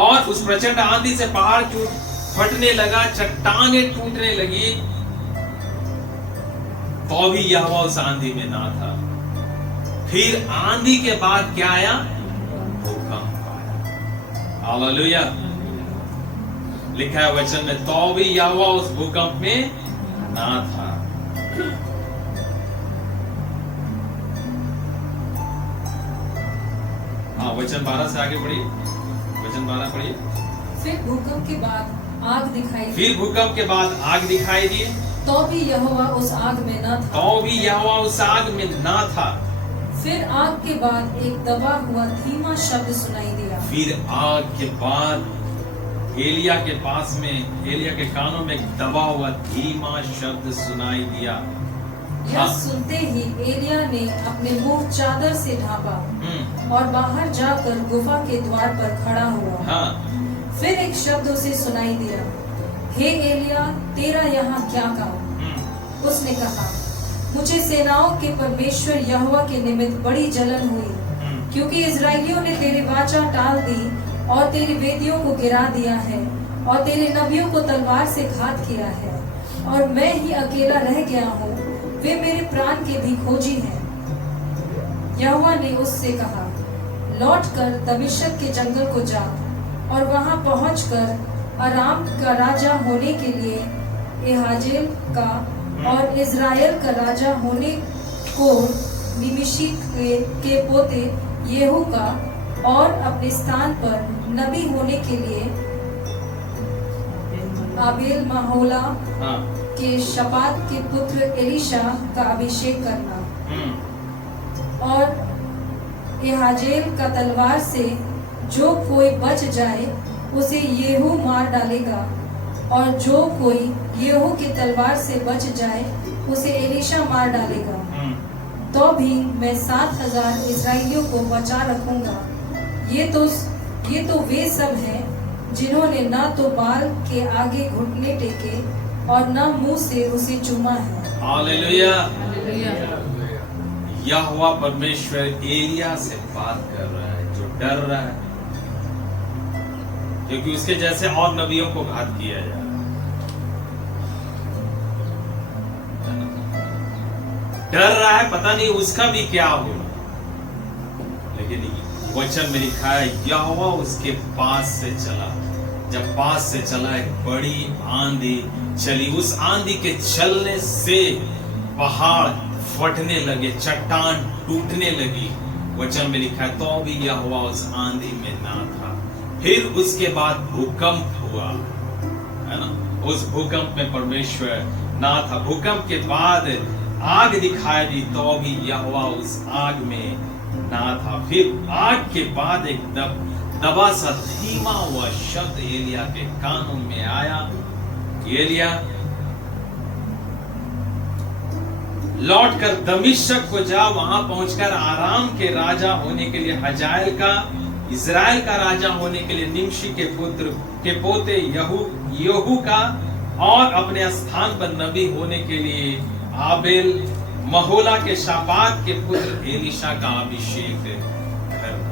और उस प्रचंड आंधी से पहाड़ फटने लगा, चट्टानें टूटने लगी, तो भी यहोवा उस आंधी में ना था। फिर आंधी के बाद क्या आया? भूकंप आया। हालेलुया। लिखा है वचन में, तो भी यहोवा उस भूकंप में ना था। हाँ, वचन 12 से आगे बढ़िए। वचन 12 पढ़िए। फिर भूकंप के बाद आग दिखाई दी। फिर भूकंप के बाद आग दिखाई दी, तो भी यहोवा उस आग में न था। तो भी यहोवा उस आग में ना था। फिर आग के बाद एक दबा हुआ धीमा शब्द सुनाई दिया। फिर आग के बाद एलिया के पास में, एलिया के कानों में एक दबा हुआ धीमा शब्द सुनाई दिया। यह सुनते ही एलिया ने अपने मुंह चादर से ढांपा और बाहर जाकर गुफा के द्वार पर खड़ा हुआ। हाँ। फिर एक शब्द उसे सुनाई दिया, हे एलिया, तेरा यहाँ क्या काम? उसने कहा, मुझे सेनाओं के परमेश्वर यहोवा के निमित्त बड़ी जलन हुई, क्योंकि इस्राएलियों ने तेरी वाचा टाल दी और तेरी वेदियों को गिरा दिया है, और तेरे नबियों को तलवार से घात किया है, और मैं ही अकेला रह गया हूँ। वे मेरे प्राण के भी खोजी हैं। यहोवा ने उससे कहा, लौटकर दमिश्क के जंगल को जा, और वहां पहुंचकर अराम का राजा होने के लिए एहाजेल का और इज़राइल का राजा होने को निमिशी के पोते येहू का और अपने स्थान पर नबी होने के लिए आबेल महोला के शपात के पुत्र एलीशा का अभिषेक करना, और एहाजेल का तलवार से जो कोई बच जाए उसे येहू मार डालेगा, और जो कोई येहू की तलवार से बच जाए उसे एलीशा मार डालेगा। तो भी मैं 7,000 इस्राएलियों को बचा रखूंगा। ये तो वे सब हैं जिन्होंने न तो बाल के आगे घुटने टेके और न मुंह से उसे चूमा है। हालेलुया। यहोवा परमेश्वर एलिया से बात कर रहा है, जो डर रहा है क्योंकि उसके जैसे और नबियों को घात किया जा रहा है। डर रहा है, पता नहीं उसका भी क्या होगा, लेकिन वचन में लिखा है यहोवा उसके पास से चला। जब पास से चला, एक बड़ी आंधी चली। उस आंधी के चलने से पहाड़ फटने लगे, चट्टान टूटने लगी। वचन में लिखा है तो भी यहोवा उस आंधी में ना था। फिर उसके बाद भूकंप हुआ, है ना। उस भूकंप में परमेश्वर ना था। भूकंप के बाद आग दिखाई दी, तो भी यहोवा उस आग में ना था। फिर आग के बाद एक दबा सा धीमा हुआ शब्द एलिया के कानों में आया, एलिया लौटकर दमिश्क को जा, वहां पहुंचकर आराम के राजा होने के लिए हजाएल का, इज़राइल का राजा होने के लिए निमशी के पुत्र के पोते येहू का, और अपने स्थान पर नबी होने के लिए आबेल महोला के शापात के पुत्र एलीशा का अभिषेक करना।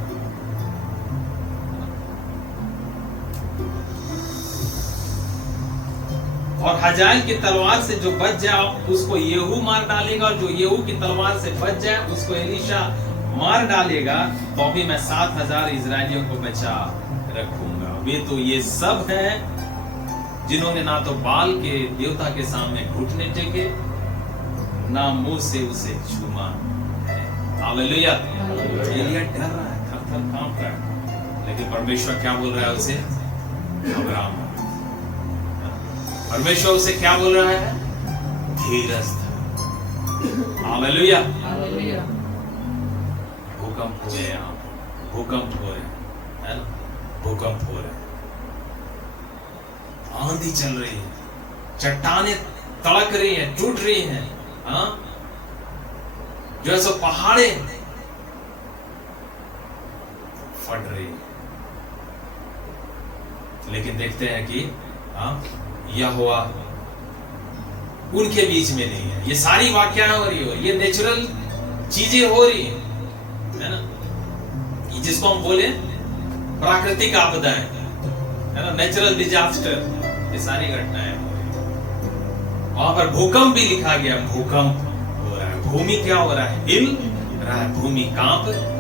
और हजाएल की तलवार से जो बच जाए उसको येहू मार डालेगा, और जो येहू की तलवार से बच जाए उसको एलीशा मार डालेगा। तो भी मैं 7,000 इजरायलियों को बचा रखूंगा। वे तो ये सब हैं जिन्होंने ना तो बाल के देवता के सामने घुटने टेके, ना मुंह से उसे छूमा है। हालेलुया। एलिया डर रहा है, थर-थर कांप रहा है, लेकिन परमेश्वर क्या बोल रहा है उसे? घबरा मत। परमेश्वर उसे क्या बोल रहा है? धीरज धर। हालेलुया। भूकंप हो रहे, यहाँ भूकंप हो रहे है ना, भूकंप हो रहे, आंधी चल रही है, चट्टानें तड़क रही हैं, टूट रही हैं, हाँ, जो है सो पहाड़े फट रही है। लेकिन देखते हैं कि यहोवा उनके बीच में नहीं है। ये सारी वाक्याएं हो रही हो, ये नेचुरल चीजें हो रही है ना, जिसको हम बोले प्राकृतिक आपदाएं, है ना, नेचुरल डिजास्टर। ये सारी घटनाएं हो रही। वहां पर भूकंप भी लिखा गया, भूकंप हो रहा है, भूमि क्या हो रहा है? हिल रहा है, भूमि कांप रहा है।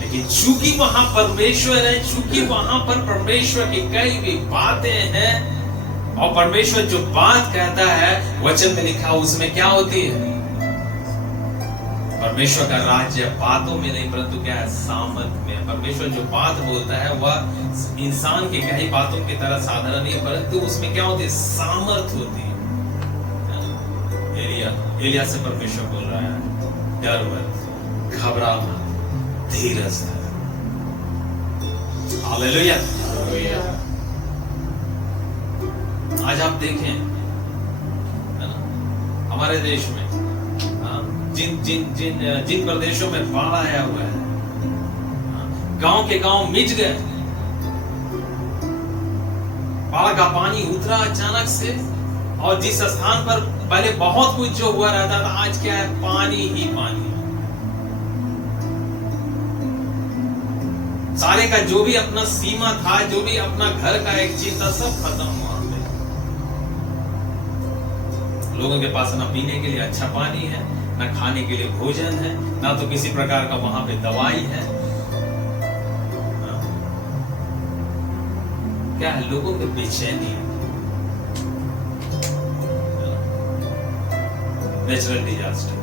लेकिन चूंकि वहां परमेश्वर है, चूंकि वहां पर परमेश्वर की कई भी बातें हैं, और परमेश्वर जो बात कहता है वचन में लिखा, उसमें क्या होती है? परमेश्वर का राज्य बातों में नहीं, परंतु क्या है? सामर्थ में। परमेश्वर जो बात बोलता है वह इंसान की कही बातों की तरह साधारण नहीं है, परंतु उसमें क्या होती है? सामर्थ होती है। एलिया से परमेश्वर बोल रहा है, डर मत, घबरा मत, धीरज धर। हालेलुया। आज आप देखें, है ना, हमारे देश में जिन प्रदेशों में बाढ़ आया हुआ है, गांव के गांव मिच गए, बाढ़ का पानी उतरा अचानक से, और जिस स्थान पर पहले बहुत कुछ जो हुआ रहता था, आज क्या है? पानी ही पानी। सारे का जो भी अपना सीमा था, जो भी अपना घर का एक चीज था, सब खत्म हुआ। लोगों के पास ना पीने के लिए अच्छा पानी है, ना खाने के लिए भोजन है, ना तो किसी प्रकार का वहां पे दवाई है। क्या है? लोगों की बेचैनी है। Natural disaster.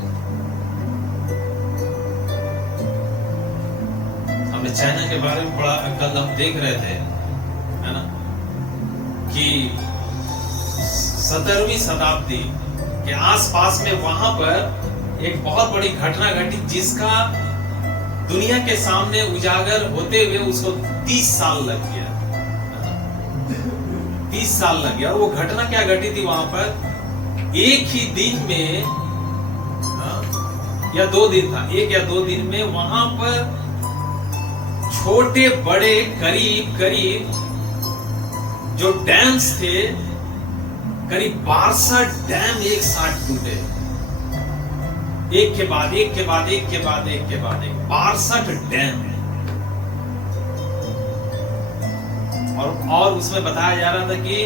हमने चाइना के बारे में पढ़ा, कल हम देख रहे थे, है ना, कि 17वीं शताब्दी के आसपास में वहां पर एक बहुत बड़ी घटना घटी, जिसका दुनिया के सामने उजागर होते हुए उसको 30 साल लग गया। 30 साल लग गया। और वो घटना क्या घटी थी वहां पर? एक ही दिन में या 2 दिन था, 1 या 2 दिन में वहां पर छोटे बड़े करीब जो डैम्स थे, करीब 62 डैम एक साथ टूटे। एक के बाद एक 62 डैम। और उसमें बताया जा रहा था कि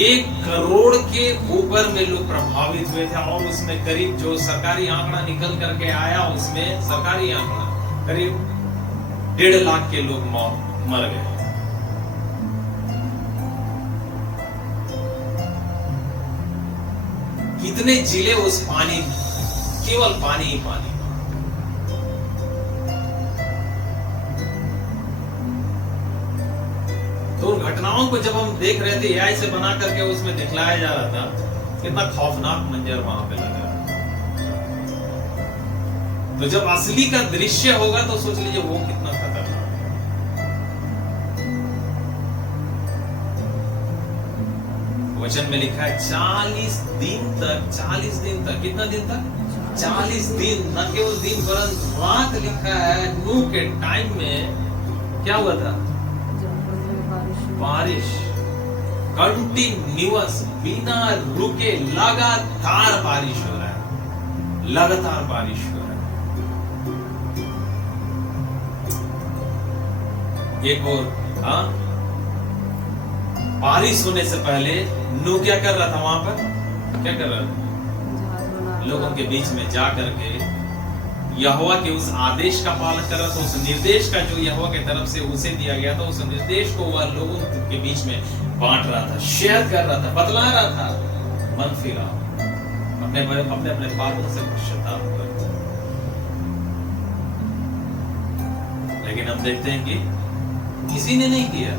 1 करोड़ के ऊपर में लोग प्रभावित हुए थे। और उसमें करीब जो सरकारी आंकड़ा निकल करके आया, उसमें सरकारी आंकड़ा करीब 1.5 लाख के लोग मर गए। कितने जिले उस पानी, केवल पानी ही पानी। तो उन घटनाओं को जब हम देख रहे थे, एआई से बना करके उसमें दिखलाया जा रहा था, कितना खौफनाक मंजर वहां पे लग रहा है। तो जब असली का दृश्य होगा तो सोच लीजिए वो कितना खतरनाक। वचन में लिखा है 40 दिन तक, कितना दिन तक? 40 दिन, न केवल दिन परंतु रात लिखा है। नूह के टाइम में क्या हुआ था? बारिश कंटिन्यूअस, बिना रुके लगातार बारिश हो रहा है, लगातार बारिश हो रहा है। एक और बारिश होने से पहले नूह क्या कर रहा था? वहां पर क्या कर रहा था? लोगों के बीच में जा करके यहोवा के उस आदेश का पालन कर रहा था। उस निर्देश का जो यहोवा की तरफ से उसे दिया गया था, उस निर्देश को वह लोगों के बीच में बांट रहा था, शेयर कर रहा था, बतला रहा था। मन फिरा, अपने पापों से पश्चाताप कर। लेकिन हम देखते हैं कि किसी ने नहीं किया।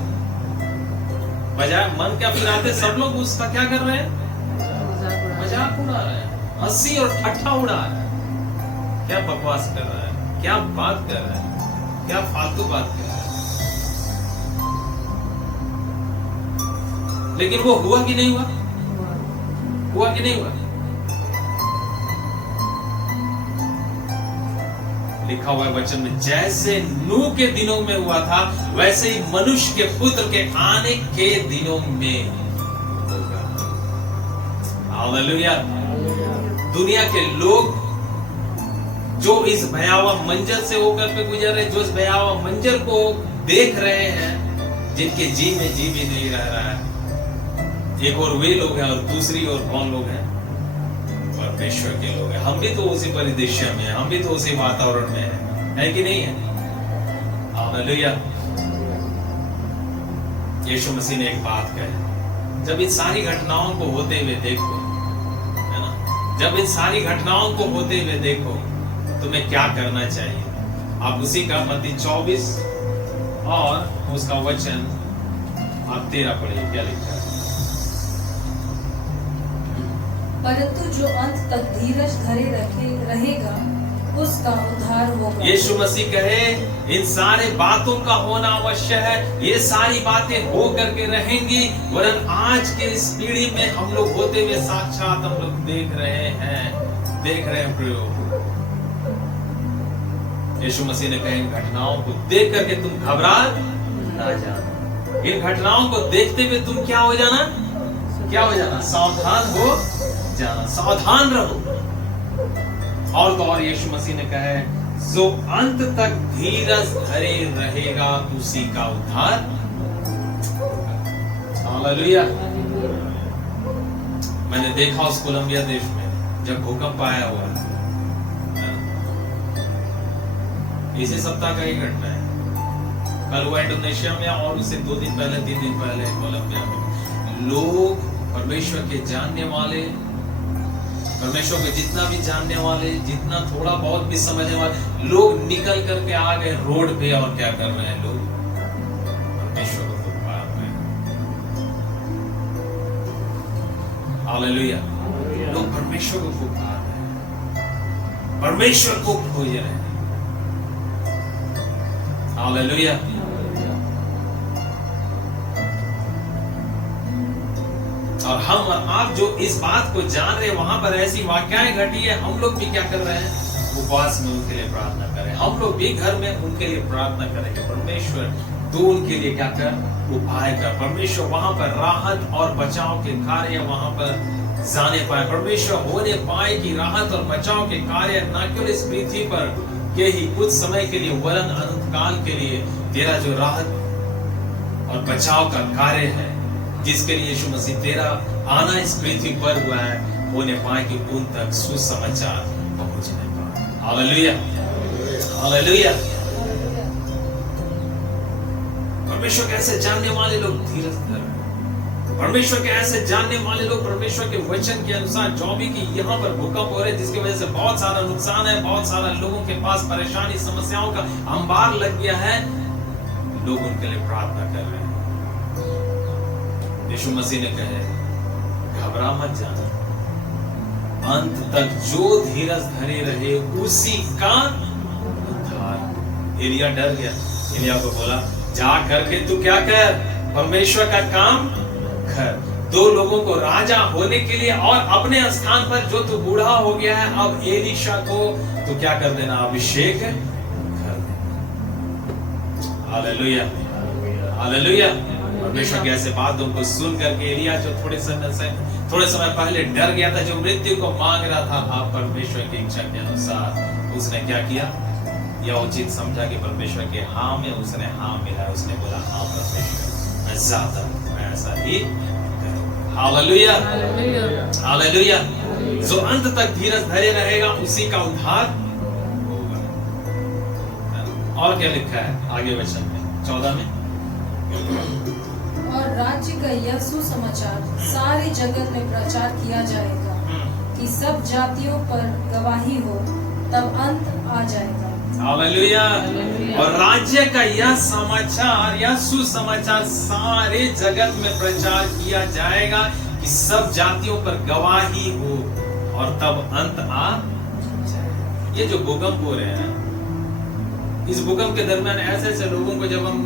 बजाय मन क्या फिराते, सब लोग उसका क्या कर रहे हैं? मजाक उड़ा रहे हैं, हंसी और ठट्ठा उड़ा रहे हैं। क्या बकवास कर रहा है, क्या बात कर रहा है, क्या फालतू बात कर रहा है। लेकिन वो हुआ कि नहीं हुआ? हुआ कि नहीं हुआ? लिखा हुआ है वचन में, जैसे नूह के दिनों में हुआ था, वैसे ही मनुष्य के पुत्र के आने के दिनों में होगा। हालेलुया। दुनिया के लोग जो इस भयावह मंजर से होकर के गुजर रहे, जो इस भयावह मंजर को देख रहे हैं, जिनके जी में जी भी नहीं रह रहा है। एक और वे लोग हैं और दूसरी ओर कौन लोग हैं? परमेश्वर के लोग हैं। हम भी तो उसी परिदृश्य में हैं, हम भी तो उसी वातावरण में हैं, है कि नहीं है? हालेलुया। यीशु मसीह ने एक बात कही, जब इन सारी घटनाओं को होते हुए देखो, है ना, जब इन सारी घटनाओं को होते हुए देखो, तुम्हें क्या करना चाहिए? आप उसी का मत्ती 24 और उसका वचन आप 13 पढ़िए, क्या लिखा है? परंतु जो अंत तक धीरज धरे रहेगा, उसका उद्धार होगा। यीशु मसीह कहे, इन सारे बातों का होना अवश्य है। ये सारी बातें हो करके रहेंगी, वरन आज के इस पीढ़ी में हम लोग होते हुए साक्षात हम लोग देख रहे हैं प्रयोग। यीशु मसीह ने कहा, इन घटनाओं को देख करके तुम घबरा ना जाना। इन घटनाओं को देखते हुए तुम क्या हो जाना? सावधान हो जाना, सावधान रहो। और तो और यीशु मसीह ने कहा है, जो अंत तक धीरज धरे रहेगा उसी का उद्धार। हालेलुया। मैंने देखा उस कोलंबिया देश में जब भूकंप आया हुआ, इसी सप्ताह का ही घटना है। कल हुआ इंडोनेशिया में, और उससे 2 दिन पहले 3 दिन पहले कोलंबिया में। लोग परमेश्वर के जानने वाले, परमेश्वर को जितना भी जानने वाले, जितना थोड़ा बहुत भी समझने वाले लोग निकल करके आ गए रोड पे, और क्या कर रहे हैं लोग? परमेश्वर को पुकार रहे हैं। हालेलुया। लोग परमेश्वर को पुकार रहे हैं, परमेश्वर को खोज रहे हैं। हालेलुया। और हम और आप जो इस बात को जान रहे हैं, वहां पर ऐसी वाकयाएं घटी है, हम लोग भी क्या कर रहे हैं? उपवास में उनके लिए प्रार्थना करें। हम लोग भी घर में उनके लिए प्रार्थना करें कि परमेश्वर तू उनके लिए क्या कर, उपाय कर। परमेश्वर वहां पर राहत और बचाव के कार्य वहां पर जाने पाए, परमेश्वर होने पाए कि राहत और बचाव के कार्य न केवल इस पृथ्वी पर के ही कुछ समय के लिए, वरन अनंत काल के लिए तेरा जो राहत और बचाव का कार्य है, जिसके लिए यीशु मसीह तेरा आना इस पृथ्वी पर हुआ है, होने पाए कि उन तक सुसमाचार पहुंचने पाए। Hallelujah, hallelujah. परमेश्वर के ऐसे जानने वाले लोग धीरज धर, परमेश्वर के ऐसे जानने वाले लोग परमेश्वर के वचन के अनुसार, जो भी कि यहाँ पर भूकंप हो रहे जिसकी वजह से बहुत सारा नुकसान है, बहुत सारा लोगों के पास परेशानी समस्याओं का अंबार लग गया है, लोग उनके लिए प्रार्थना कर रहे हैं। यीशु मसीह ने कहे घबरा मत जाना, अंत तक जो धीरज धरे रहे उसी का उद्धार। एलिया डर गया, एलिया को बोला जा करके तू क्या कर, परमेश्वर का काम कर। 2 लोगों को राजा होने के लिए, और अपने स्थान पर जो तू बूढ़ा हो गया है, अब एलीशा को तू क्या कर देना, अभिषेक कर देना। Hallelujah, hallelujah. परमेश्वर की ऐसे बातों को सुन करके एलिया जो थोड़े समय पहले डर गया था, जो मृत्यु को मांग रहा था, आप परमेश्वर की इच्छा के अनुसार उसने क्या किया, यह उचित समझा कि परमेश्वर के हाँ में उसने हाँ मिला। उसने बोला हाँ परमेश्वर, मैं ज्यादा मैं ऐसा ही करूंगा। Hallelujah, hallelujah. जो अंत तक धीरज धरे रहेगा उसी का उद्धार होगा। और क्या लिखा है आगे वचन में 14 में, और राज्य का यह सुसमाचार सारी जगत में प्रचार किया जाएगा कि सब जातियों पर गवाही हो, तब अंत आ जाएगा। हालेलुया। और राज्य का यह समाचार, यह सुसमाचार सारे जगत में प्रचार किया जाएगा कि सब जातियों पर गवाही हो, और तब अंत आ जाएगा। ये जो भूकंप हो रहे हैं, इस भूकंप के दरमियान ऐसे ऐसे लोगों को जब हम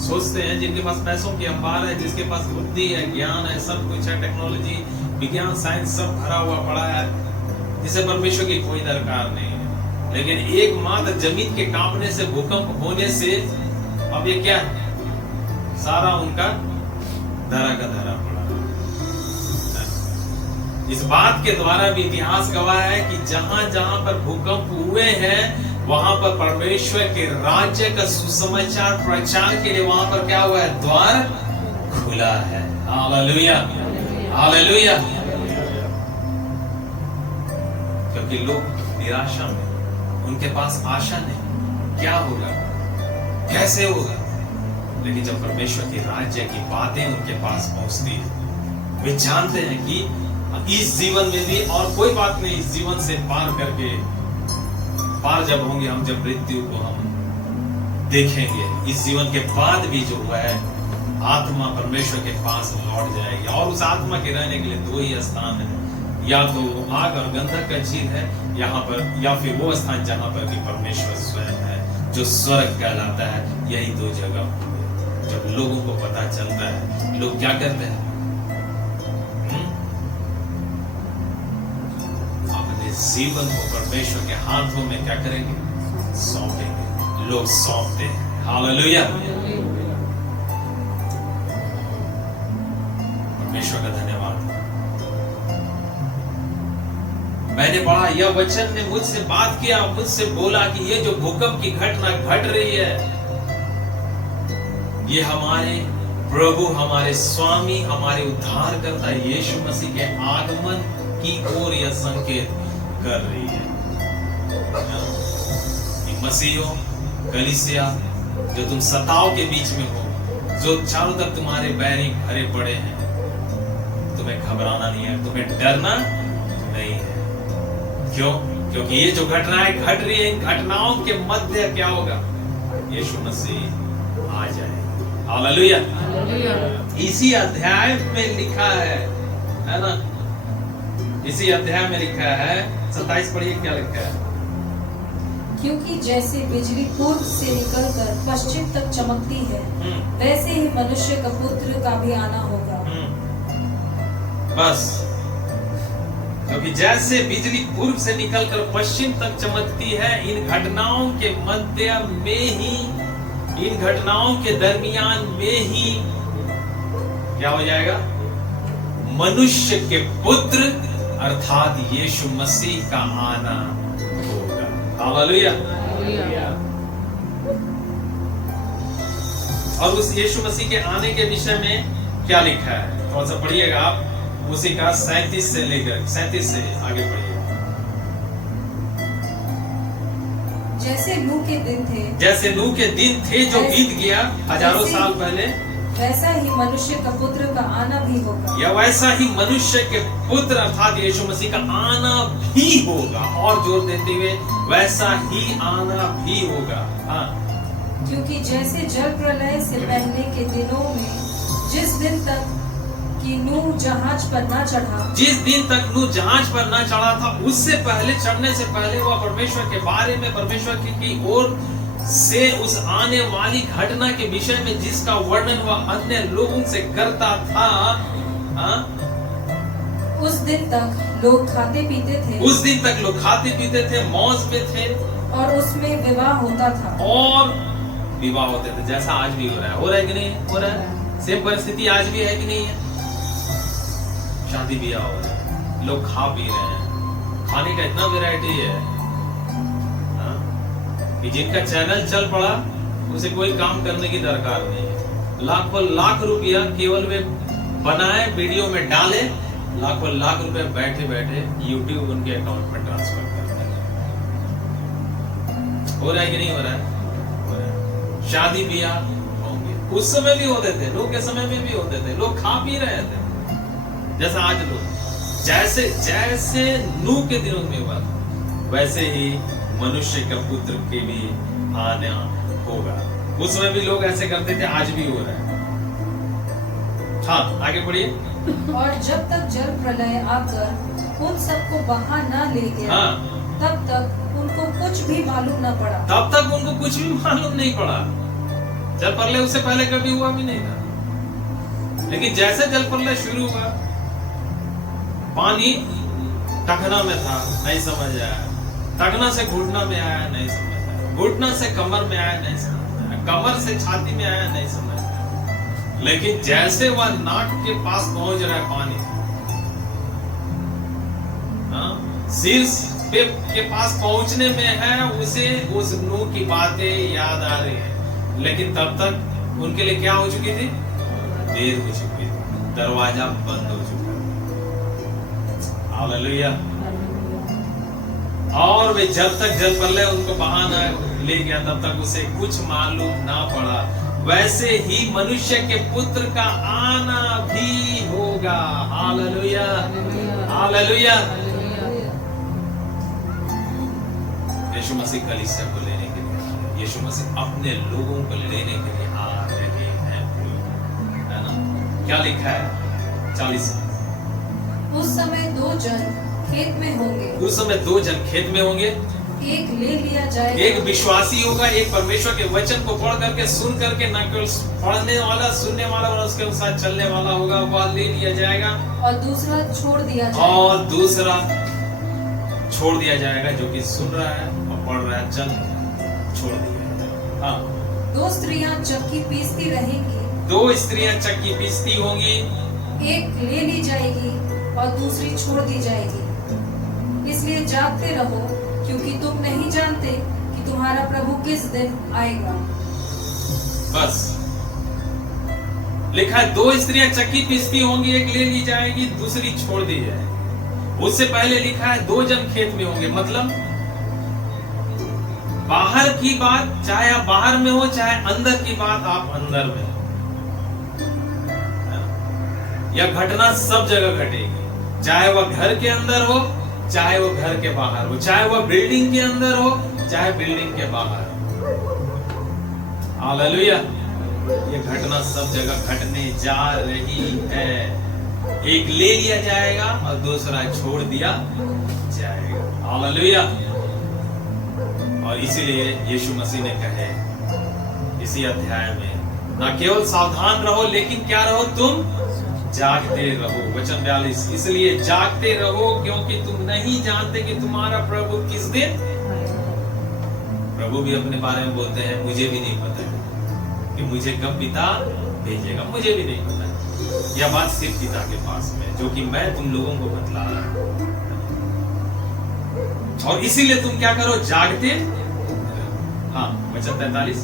सोचते हैं, जिनके पास पैसों की अंबार है, जिसके पास बुद्धि है, ज्ञान है, सब कुछ है, टेक्नोलॉजी, विज्ञान, साइंस सब भरा हुआ पड़ा है, जिसे परमेश्वर की कोई दरकार नहीं है, लेकिन एकमात्र जमीन के कांपने से, भूकंप होने से अब ये क्या है, सारा उनका धरा का धरा पड़ा। इस बात के द्वारा भी इतिहास गवाह है कि जहां जहां पर भूकंप हुए हैं, वहां पर परमेश्वर के राज्य का सुसमाचार प्रचार के लिए वहां पर क्या हुआ है, द्वार खुला है। Hallelujah, hallelujah. क्योंकि लोग निराशा में, उनके पास आशा नहीं, क्या होगा, कैसे होगा, लेकिन जब परमेश्वर के राज्य की बातें उनके पास पहुंचती है, वे जानते हैं कि इस जीवन में भी और कोई बात नहीं, इस जीवन से पार करके, पार जब होंगे हम, जब मृत्यु को हम देखेंगे, इस जीवन के बाद भी जो है आत्मा परमेश्वर के पास लौट जाएगी। और उस आत्मा के रहने के लिए 2 ही स्थान है, या तो आग और गंधक का झील है यहाँ पर, या फिर वो स्थान जहां पर कि परमेश्वर स्वयं है, जो स्वर्ग कहलाता है। यही 2 जगह जब लोगों को पता चलता है, लोग क्या करते हैं, जीवन को परमेश्वर के हाथों में क्या करेंगे, सौंपेंगे। लोग सौंपते हैं। हालेलुया, परमेश्वर का धन्यवाद। मैंने पढ़ा, यह वचन ने मुझसे बात किया, मुझसे बोला कि ये जो भूकंप की घटना घट रही है, ये हमारे प्रभु, हमारे स्वामी, हमारे उद्धारकर्ता यीशु मसीह के आगमन की ओर यह संकेत कर रही है। मसीहो, कलीसिया, जो तुम सताव के बीच में हो, जो चारों तरफ तुम्हारे बैरी भरे पड़े हैं, तुम्हें घबराना नहीं है, तुम्हें डरना नहीं है। क्यों? क्योंकि ये जो घटनाएं घट रही है, इन घटनाओं के मध्य क्या होगा? यीशु मसीह आ जाए। हालेलुया। इसी अध्याय में लिखा है ना? इसी अध्याय में लिखा है, 27 पढ़िए क्या लिखा है? क्योंकि जैसे बिजली पूर्व से निकलकर पश्चिम तक चमकती है, वैसे ही मनुष्य का पुत्र का भी आना होगा। बस, क्योंकि जैसे बिजली पूर्व से निकलकर पश्चिम तक चमकती है, इन घटनाओं के मध्य में ही, इन घटनाओं के दरमियान में ही क्या हो जाएगा? मनुष्य के पुत्र अर्थात यीशु मसीह का आना होगा। हालेलुया। और उस यीशु मसीह के आने के विषय में क्या लिखा है? थोड़ा सा पढ़िएगा आप, उसी का 37 से लेकर 37 से आगे पढ़िए। जैसे नूह के दिन थे, जैसे नूह के दिन थे जो बीत गया हजारों साल पहले, वैसा ही मनुष्य का पुत्र का आना भी होगा। या वैसा ही मनुष्य के पुत्र अर्थात यीशु मसीह का आना भी होगा। और जोर देते हुए, वैसा ही आना भी होगा। हाँ, क्योंकि जैसे जल प्रलय से पहले के दिनों में, जिस दिन तक कि नूह जहाज पर ना चढ़ा, जिस दिन तक नूह जहाज पर ना चढ़ा था, उससे पहले, चढ़ने से पहले वह परमेश्वर के बारे में, परमेश्वर की ओर से उस आने वाली घटना के विषय में जिसका वर्णन वह अन्य लोगों से करता था, उस दिन तक लोग खाते पीते थे, उस दिन तक लोग खाते पीते थे, मौज में थे, और उसमें विवाह होता था, और विवाह होते थे, जैसा आज भी हो रहा है। हो रहा है कि नहीं हो रहा है? सेम परिस्थिति आज भी है कि नहीं है? शादी ब्याह हो रहा है, लोग खा पी रहे हैं, खाने का इतना वैरायटी है कि जिनका चैनल चल पड़ा उसे कोई काम करने की दरकार नहीं है। लाखों लाख रुपया केवल वे बनाए, वीडियो में डाले, लाखों लाख रुपया बैठे बैठे YouTube उनके अकाउंट में ट्रांसफर कर दें। हो रहा है कि नहीं हो रहा है? हो रहा है। शादी ब्याह होंगे, उस समय भी होते थे, लोग के समय में भी होते थे, लोग खा पी रहे थे जैसा आज लोग। जैसे जैसे नूह के दिनों में हुआ था, वैसे ही मनुष्य का पुत्र के भी आना होगा। उस समय भी लोग ऐसे करते थे, आज भी हो रहा है। हाँ, आगे बढ़िए। और जब तक जल प्रलय आकर उन सबको बहा न ले गया, हाँ, तब तक उनको कुछ भी मालूम न पड़ा। तब तक उनको कुछ भी मालूम नहीं पड़ा। जल प्रलय उससे पहले कभी हुआ भी नहीं था, लेकिन जैसे जल प्रलय शुरू हुआ, पानी टखना में था, नहीं समझ आया, टखना से घुटना में आया, नहीं समझ आया, घुटना से कमर में आया, नहीं समझ आया, कमर से छाती में आया, नहीं समझ आया। लेकिन जैसे वह नाक के पास पहुंच रहा है पानी, शीर्ष के पास पहुंचने में है, उसे उस नूह की बातें याद आ रही है। लेकिन तब तक उनके लिए क्या हो चुकी थी? देर हो चुकी थी, दरवाजा बंद हो चुका। हालेलुया। और वे जब तक जल प्रलय उनको बहाना ले गया, तब तक उसे कुछ मालूम ना पड़ा। वैसे ही मनुष्य के पुत्र का आना भी होगा। Hallelujah, hallelujah. यीशु मसीह कलीसिया को लेने के लिए, यीशु मसीह अपने लोगों को लेने के लिए आ रहे हैं, है ना? क्या लिखा है 40? उस समय 2 जन खेत में होंगे, उस समय 2 जन खेत में होंगे, एक ले लिया जाएगा, एक विश्वासी होगा, एक परमेश्वर के वचन को पढ़ करके, सुन करके, न केवल पढ़ने वाला, सुनने वाला और उसके अनुसार चलने वाला होगा, वह ले लिया जाएगा, और दूसरा छोड़ दिया जाएगा, और दूसरा छोड़ दिया जाएगा, जो कि सुन रहा है और पढ़ रहा है, चल छोड़ दिया जाएगा। हाँ, 2 स्त्रियां चक्की पीसती रहेंगी, 2 स्त्रियां चक्की पीसती होंगी, एक ले ली जाएगी और दूसरी छोड़ दी जाएगी। इसलिए जागते रहो, क्योंकि तुम नहीं जानते कि तुम्हारा प्रभु किस दिन आएगा। बस लिखा है, 2 स्त्रियां चक्की पीसती होंगी, एक ले ली जाएगी, दूसरी छोड़ दी जाएगी। उससे पहले लिखा है 2 जन खेत में होंगे। मतलब बाहर की बात चाहे आप बाहर में हो, चाहे अंदर की बात आप अंदर में हो, यह घटना सब जगह घटेगी। चाहे वह घर के अंदर हो, चाहे वो घर के बाहर हो, चाहे वह बिल्डिंग के अंदर हो, चाहे बिल्डिंग के बाहर हो। हालेलुया। ये घटना सब जगह घटने जा रही है। एक ले लिया जाएगा और दूसरा छोड़ दिया जाएगा। हालेलुया। और इसीलिए यीशु मसीह ने कहे इसी अध्याय में, ना केवल सावधान रहो, लेकिन क्या रहो, तुम जागते रहो। वचन 42, इसलिए जागते रहो, क्योंकि तुम नहीं जानते कि तुम्हारा प्रभु किस दिन। प्रभु भी अपने बारे में बोलते हैं, मुझे भी नहीं पता है कि मुझे कब पिता भेजेगा, मुझे भी नहीं पता है। यह बात सिर्फ पिता के पास में, जो कि मैं तुम लोगों को बतला रहा हूं। और इसीलिए तुम क्या करो, जागते। हाँ, वचन 43,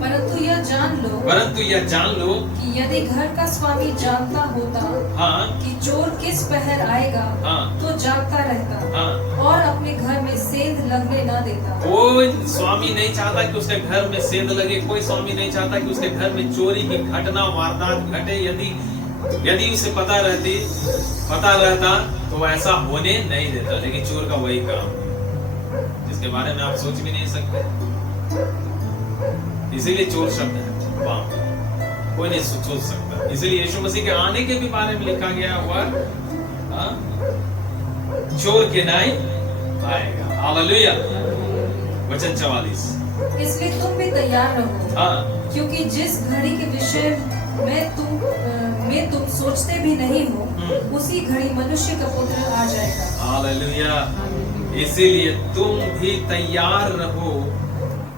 परंतु यह जान लो कि यदि घर का स्वामी जानता होता हाँ, कि चोर किस पहर आएगा, हाँ, तो जागता रहता, हाँ, और अपने घर में सेंध लगने न देता। कोई स्वामी नहीं चाहता कि उसके घर में सेंध लगे। कोई स्वामी नहीं चाहता कि उसके घर में चोरी की घटना, वारदात घटे। यदि उसे पता रहता तो ऐसा होने नहीं देता। लेकिन चोर का वही काम है, जिसके बारे में आप सोच भी नहीं सकते। इसीलिए चोर शब्द है, वाह, कोई नहीं सोच सकता। इसीलिए यीशु मसीह के आने के भी बारे में लिखा गया हुआ, चोर के नहीं आएगा। हालेलुया। वचन 44, इसलिए तुम भी तैयार रहो, हाँ, क्योंकि जिस घड़ी के विषय में तुम सोचते भी नहीं हो, उसी घड़ी मनुष्य का पुत्र आ जाएगा। हालेलुया। इसीलिए तुम भी तैयार रहो,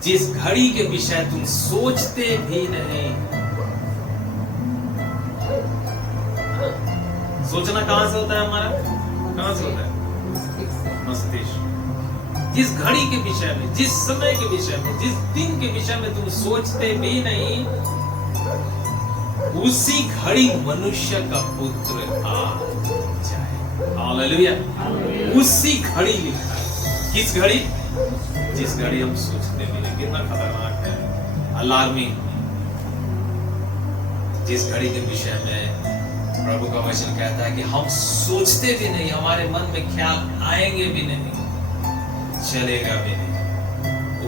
जिस घड़ी के विषय तुम सोचते भी नहीं। सोचना कहां से होता है हमारा? कहां से होता है? मस्तिष्क। जिस घड़ी के विषय में, जिस समय के विषय में, जिस दिन के विषय में तुम सोचते भी नहीं, उसी घड़ी मनुष्य का पुत्र आ जाए। हालेलुया। उसी घड़ी लिखा है। किस घड़ी? जिस घड़ी हम सोचते भी नहीं। कितना खतरनाक है, अलार्मिंग। जिस घड़ी के विषय में प्रभु का वचन कहता है कि हम सोचते भी नहीं, हमारे मन में ख्याल आएंगे भी नहीं, चलेगा भी नहीं,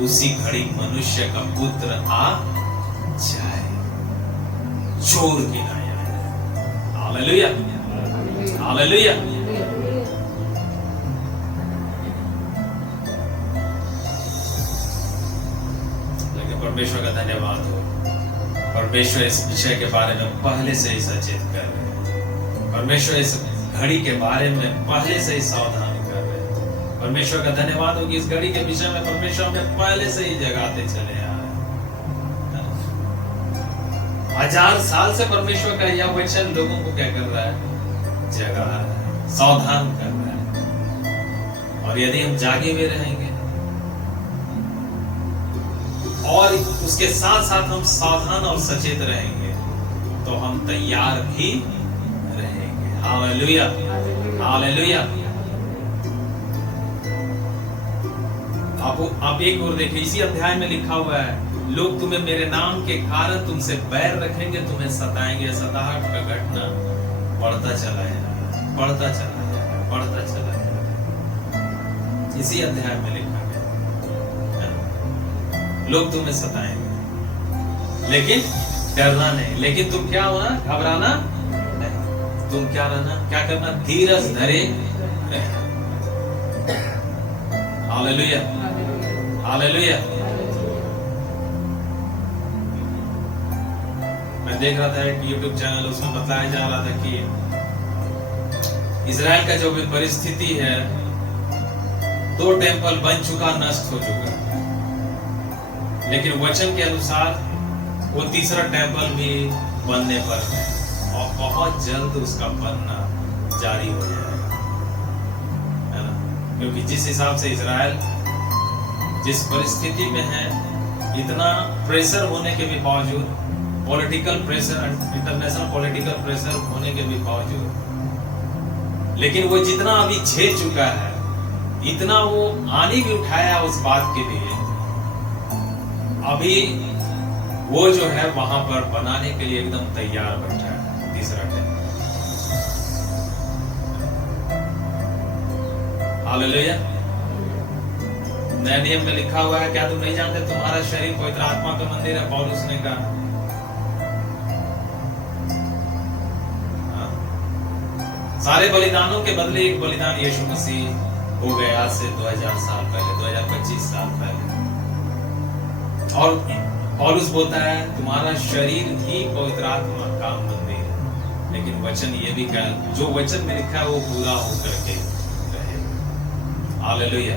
उसी घड़ी मनुष्य का पुत्र आ जाए, चोर गिनाया है। Hallelujah, hallelujah. लेकिन परमेश्वर का धन्यवाद हो, परमेश्वर इस विषय के बारे में पहले से ही सचेत कर रहे हैं। परमेश्वर इस घड़ी के बारे में पहले से ही सावधान कर रहे हैं। परमेश्वर का धन्यवाद हो कि इस घड़ी के विषय में परमेश्वर हमें पहले से ही जगाते चले आ रहे हैं। 1000 साल से परमेश्वर का यह वचन लोगों को क्या कर रहा है? जगा रहा है, सावधान कर रहा है। और यदि हम जागे हुए रहेंगे और उसके साथ साथ हम सावधान और सचेत रहेंगे, तो हम तैयार भी रहेंगे। Hallelujah, hallelujah. आप एक और देखिए, इसी अध्याय में लिखा हुआ है, लोग तुम्हें मेरे नाम के कारण तुमसे बैर रखेंगे, तुम्हें सताएंगे। सताहट का घटना बढ़ता चला जाएगा, बढ़ता चला जाएगा, बढ़ता चला जाएगा। इसी अध्याय में लिखा गया, लोग तुम्हें सताएंगे, लेकिन डरना नहीं। लेकिन तुम क्या होना? घबराना नहीं। तुम क्या रहना? क्या करना? धीरज धरे रहना। Hallelujah, hallelujah. मैं देख रहा था एक YouTube चैनल, उसमें बताया जा रहा था कि इजराइल का जो भी परिस्थिति है, 2 टेम्पल बन चुका, नष्ट हो चुका, लेकिन वचन के अनुसार वो तीसरा टेम्पल भी बनने पर है और बहुत जल्द उसका बनना जारी हो जाएगा, है ना? क्योंकि जिस हिसाब से इजराइल जिस परिस्थिति में है, इतना प्रेशर होने के भी बावजूद, political pressure, international political pressure होने के भी बावजूद, लेकिन वो जितना अभी झेल चुका है, इतना वो आनी भी उठाया उस बात के लिए, अभी वो जो है वहां पर बनाने के लिए एकदम तैयार बैठा है। तीसरा टेंट, हालेलुया। नए नियम में लिखा हुआ है, क्या तुम नहीं जानते तुम्हारा शरीर पवित्र आत्मा का मंदिर है? पौलुस ने कहा। सारे बलिदानों के बदले एक बलिदान यीशु मसीह हो गए आज से 2000 साल पहले, 2025 साल पहले। और पौलुस बोलता है तुम्हारा शरीर ही पवित्र आत्मा का मंदिर है। लेकिन वचन ये भी कहा, जो वचन में लिखा है वो पूरा होकर के रहे। हालेलुया।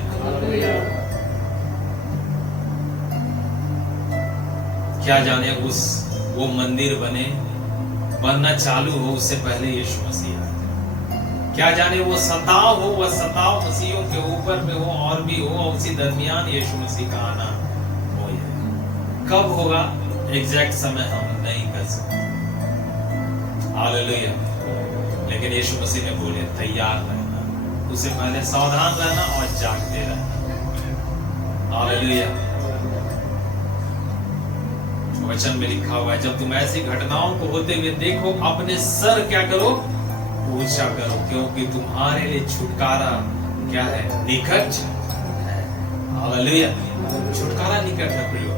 क्या जाने वो मंदिर बनना चालू हो उससे पहले यीशु मसीह आए। क्या जाने वो सताव मसीहों के ऊपर में हो और भी हो, उसी दरमियान यीशु मसीह का आना हो। कब होगा एग्जैक्ट समय हम नहीं कर सकते। हालेलुया। लेकिन यीशु मसीह ने बोले तैयार रहना, उससे पहले सावधान रहना और जागते रहना। हालेलुया। वचन में लिखा हुआ है, जब तुम ऐसी घटनाओं को होते हुए देखो, अपने सर क्या करो, ऊंचा करो, क्योंकि तुम्हारे लिए छुटकारा क्या है, निकट है। हालेलुया। छुटकारा निकट है प्रियो।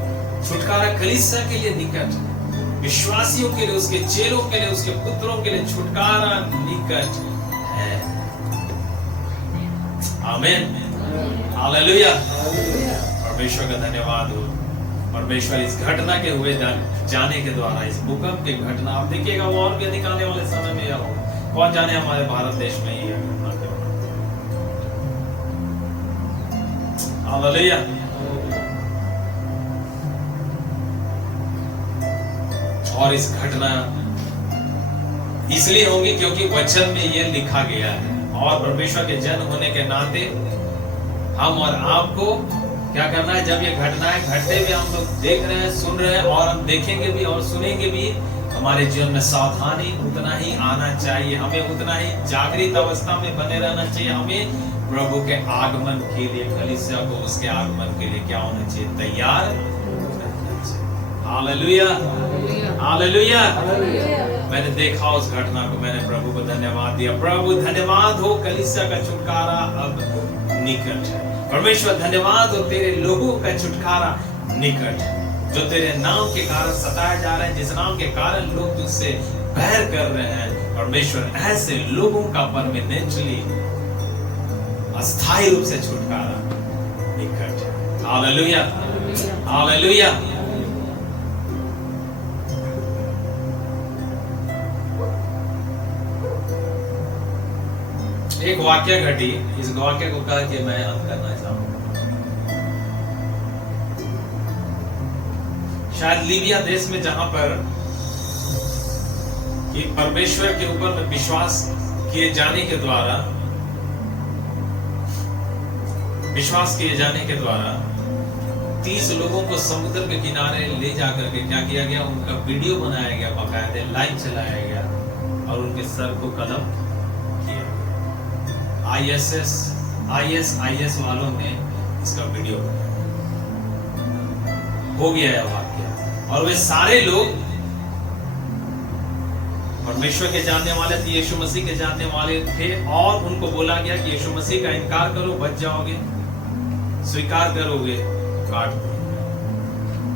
छुटकारा कलीसिया के लिए निकट है, विश्वासियों के लिए, उसके चेलों के लिए, उसके पुत्रों के लिए छुटकारा निकट है। आमीन। हालेलुया। परमेश्वर का धन्यवाद हो। परमेश्वर इस घटना के हुए जाने के द्वारा, इस भूकंप की घटना, आप देखिएगा वो और भी अधिक आने वाले समय में यह हो, कौन जाने हमारे भारत देश में ही है घटना के बारे। हालेलुया। और इस घटना इसलिए होगी क्योंकि वचन में यह लिखा गया है, और परमेश्वर के जन होने के नाते हम और आपको क्या करना है, जब ये घटनाएं घटते हुए हम लोग देख रहे हैं, सुन रहे हैं, और हम देखेंगे भी और सुनेंगे भी, हमारे जीवन में सावधानी उतना ही आना चाहिए, हमें उतना ही जागृत अवस्था में बने रहना चाहिए। हमें प्रभु के आगमन के लिए, कलीसिया को उसके आगमन के लिए क्या होना चाहिए, तैयार रहना चाहिए। हालेलुया। हालेलुया। मैंने देखा उस घटना को, मैंने प्रभु को धन्यवाद दिया। प्रभु धन्यवाद हो, कलीसिया का छुटकारा अब निकट है। परमेश्वर धन्यवाद हो, तेरे लोगों का छुटकारा निकट है, जो तेरे नाम के कारण सताए जा रहे हैं, जिस नाम के कारण लोग तुझसे बैर कर रहे हैं। परमेश्वर ऐसे लोगों का परमानेंटली, अस्थायी रूप से छुटकारा निकट है। हालेलुया। हालेलुया। एक वाक्य घटी, इस वाक्य को कह के मैं अंत करना चाहूंगा। शायद लीबिया देश में, जहां पर कि परमेश्वर के ऊपर में विश्वास किए जाने के द्वारा 30 लोगों को समुद्र के किनारे ले जाकर के क्या किया गया, उनका वीडियो बनाया गया, बाकायदे लाइव चलाया गया, और उनके सर को कलम किया गया। ISIS वालों ने इसका वीडियो बनाया, हो गया है वाक्य। और वे सारे लोग परमेश्वर के जानने वाले थे, यीशु मसीह के जानने वाले थे, और उनको बोला गया कि यीशु मसीह का इनकार करो बच जाओगे, स्वीकार करोगे काट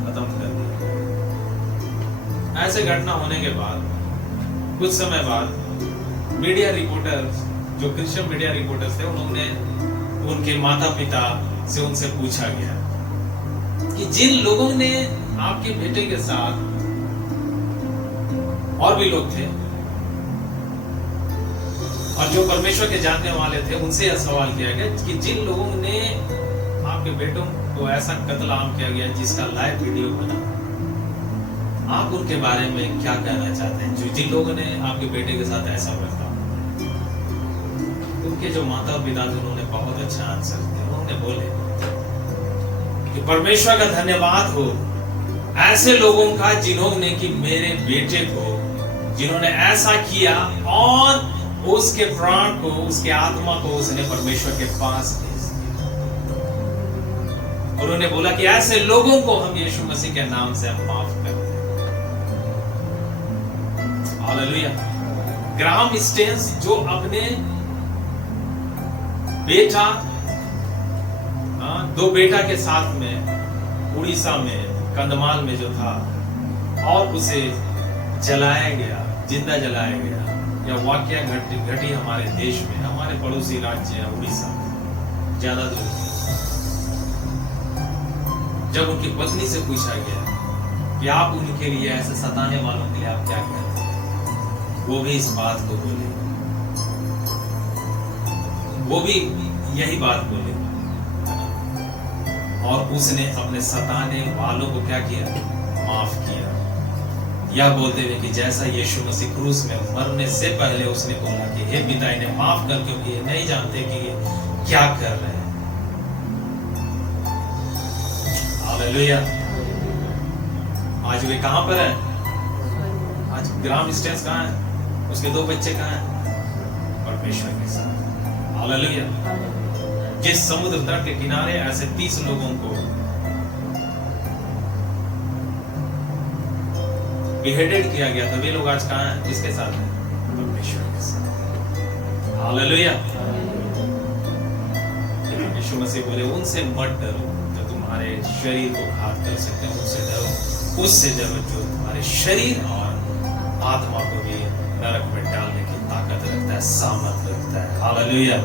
खत्म कर दिया। ऐसे घटना होने के बाद कुछ समय बाद मीडिया रिपोर्टर्स, जो क्रिश्चियन मीडिया रिपोर्टर्स थे, उन्होंने उनके माता पिता से उनसे पूछा गया कि जिन लोगों ने आपके बेटे के साथ, और भी लोग थे और जो परमेश्वर के जानने वाले थे, उनसे यह सवाल किया गया कि जिन लोगों ने आपके बेटों को ऐसा कत्ल आम किया गया जिसका लाइव वीडियो बना, आप उनके बारे में क्या कहना चाहते हैं, जो जिन लोगों ने आपके बेटे के साथ ऐसा बर्ताव, तो उनके जो माता पिता थे उन्होंने बहुत अच्छा आंसर दिया। उन्होंने बोले कि परमेश्वर का धन्यवाद हो ऐसे लोगों का जिन्होंने कि मेरे बेटे को, जिन्होंने ऐसा किया और उसके प्राण को, उसके आत्मा को उसने परमेश्वर के पास भेज दिया। उन्होंने बोला कि ऐसे लोगों को हम यीशु मसीह के नाम से हम माफ करते हैं। हालेलुया। ग्राहम स्टेन्स जो अपने बेटा, दो बेटा के साथ में उड़ीसा में कंधमाल में जो था और उसे जलाया गया, जिंदा जलाया गया, यह वाकया घटी हमारे देश में, हमारे पड़ोसी राज्य है उड़ीसा में, ज्यादा दूर नहीं। जब उनकी पत्नी से पूछा गया कि आप उनके लिए, ऐसे सताने वालों के लिए आप क्या कहते हैं, वो भी इस बात को बोले, वो भी यही बात बोले और उसने अपने सताने वालों को क्या किया, माफ किया। यह बोलते हुए कि जैसा यीशु मसीह क्रूस में मरने से पहले उसने बोला कि हे पिता इन्हें माफ कर, क्योंकि ये नहीं जानते कि ये क्या कर रहे हैं। हालेलुया। आज वे कहां पर हैं? आज ग्राहम स्टेन्स कहां है? उसके दो बच्चे कहां हैं? परमेश्वर के साथ। हालेलुया। जिस समुद्र तट के किनारे ऐसे 30 लोगों को बिहेडेड किया गया था, वे लोग आज कहां हैं? किसके साथ हैं? परमेश्वर के साथ। हालेलुया। यीशु मसीह बोले उनसे मत डरो जो तुम्हारे शरीर को घात कर सकते हैं, उनसे डरो, उससे डरो जो तुम्हारे शरीर और आत्मा को भी नरक में डालने की ताकत रखता है, सामर्थ रखता है। हालेलुया।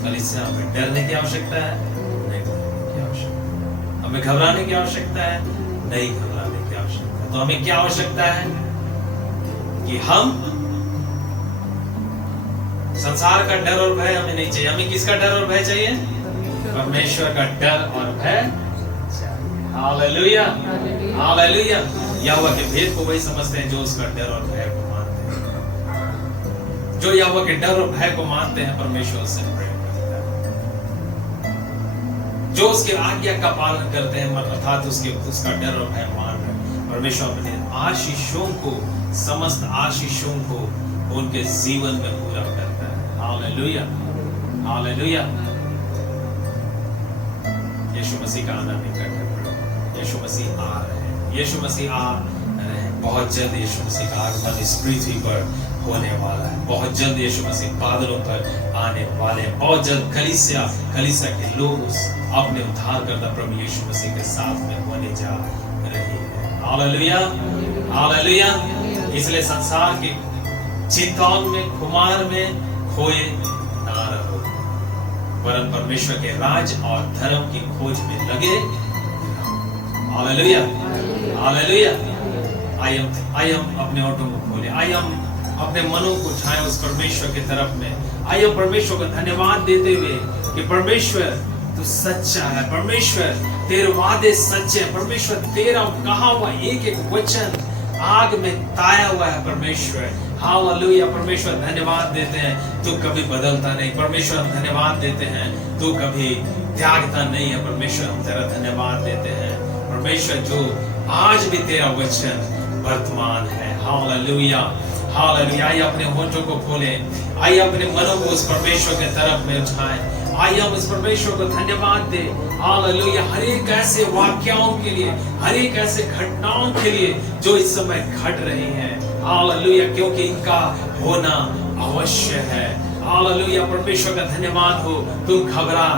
कलीसिया, हमें डरने की आवश्यकता है? नहीं डरने की आवश्यकता। हमें घबराने की आवश्यकता है? नहीं घबराने की आवश्यकता। तो हमें क्या आवश्यकता है कि हम संसार का डर और भय हमें नहीं चाहिए। हमें किसका डर और भय चाहिए? परमेश्वर का डर और भय चाहिए। हालेलुया। हालेलुया। यहोवा के भेद को वही समझते हैं जो उसका डर और भय को मानते हैं। जो यहोवा के डर और भय को मानते हैं परमेश्वर से प्रेम करता है। जो उसके आज्ञा का पालन करते हैं, अर्थात उसका डर और भय मान रहे हैं, परमेश्वर अपने आशीषों को, समस्त आशीषों को उनके जीवन में पूरा करता है। हालेलुया। हालेलुया। यीशु मसीह का आना निकट है। यीशु मसीह आ रहे हैं। यीशु मसीह आ रहे हैं। बहुत जल्द यीशु मसीह का आगमन इस पृथ्वी पर होने वाला है। बहुत जल्द यीशु मसीह बादलों पर आने वाले हैं। बहुत जल्द कलीसिया के लोग अपने उद्धारकर्ता प्रभु यीशु मसीह के साथ में होने जा रहे हैं। हालेलुया। हालेलुया। इसलिए संसार की चिंताओं में, खुमार में खोए ना रहो, वरन परमेश्वर के राज और धर्म की खोज में लगे। हालेलुया। हालेलुया। आइए हम अपने ओठों को खोले, आइए हम अपने मनों को उठाएं उस परमेश्वर की तरफ में। आइए परमेश्वर को धन्यवाद देते हुए कि परमेश्वर तू सच्चा है, परमेश्वर तेरे वादे सच्चे हैं, परमेश्वर तेरा कहा हुआ एक एक वचन आग में ताया हुआ है। परमेश्वर हालेलुया। परमेश्वर धन्यवाद देते हैं, तू कभी बदलता नहीं। परमेश्वर हम धन्यवाद देते हैं, तू कभी त्यागता नहीं है। परमेश्वर हम तेरा धन्यवाद देते हैं, परमेश्वर जो आज भी तेरा वचन वर्तमान है। हालेलुया। हालेलुया। आइए अपने होठों को खोलें, आइए अपने मनों को उस परमेश्वर के तरफ में उठाएं। आइए हम उस परमेश्वर को धन्यवाद दें। हालेलुया। हर एक ऐसे वाक्यों के लिए, हर एक ऐसे घटनाओं के लिए जो इस समय घट रही हैं। हालेलुया। क्योंकि इनका होना अवश्य है। हालेलुया। परमेश्वर का धन्यवाद हो। तुम घबरा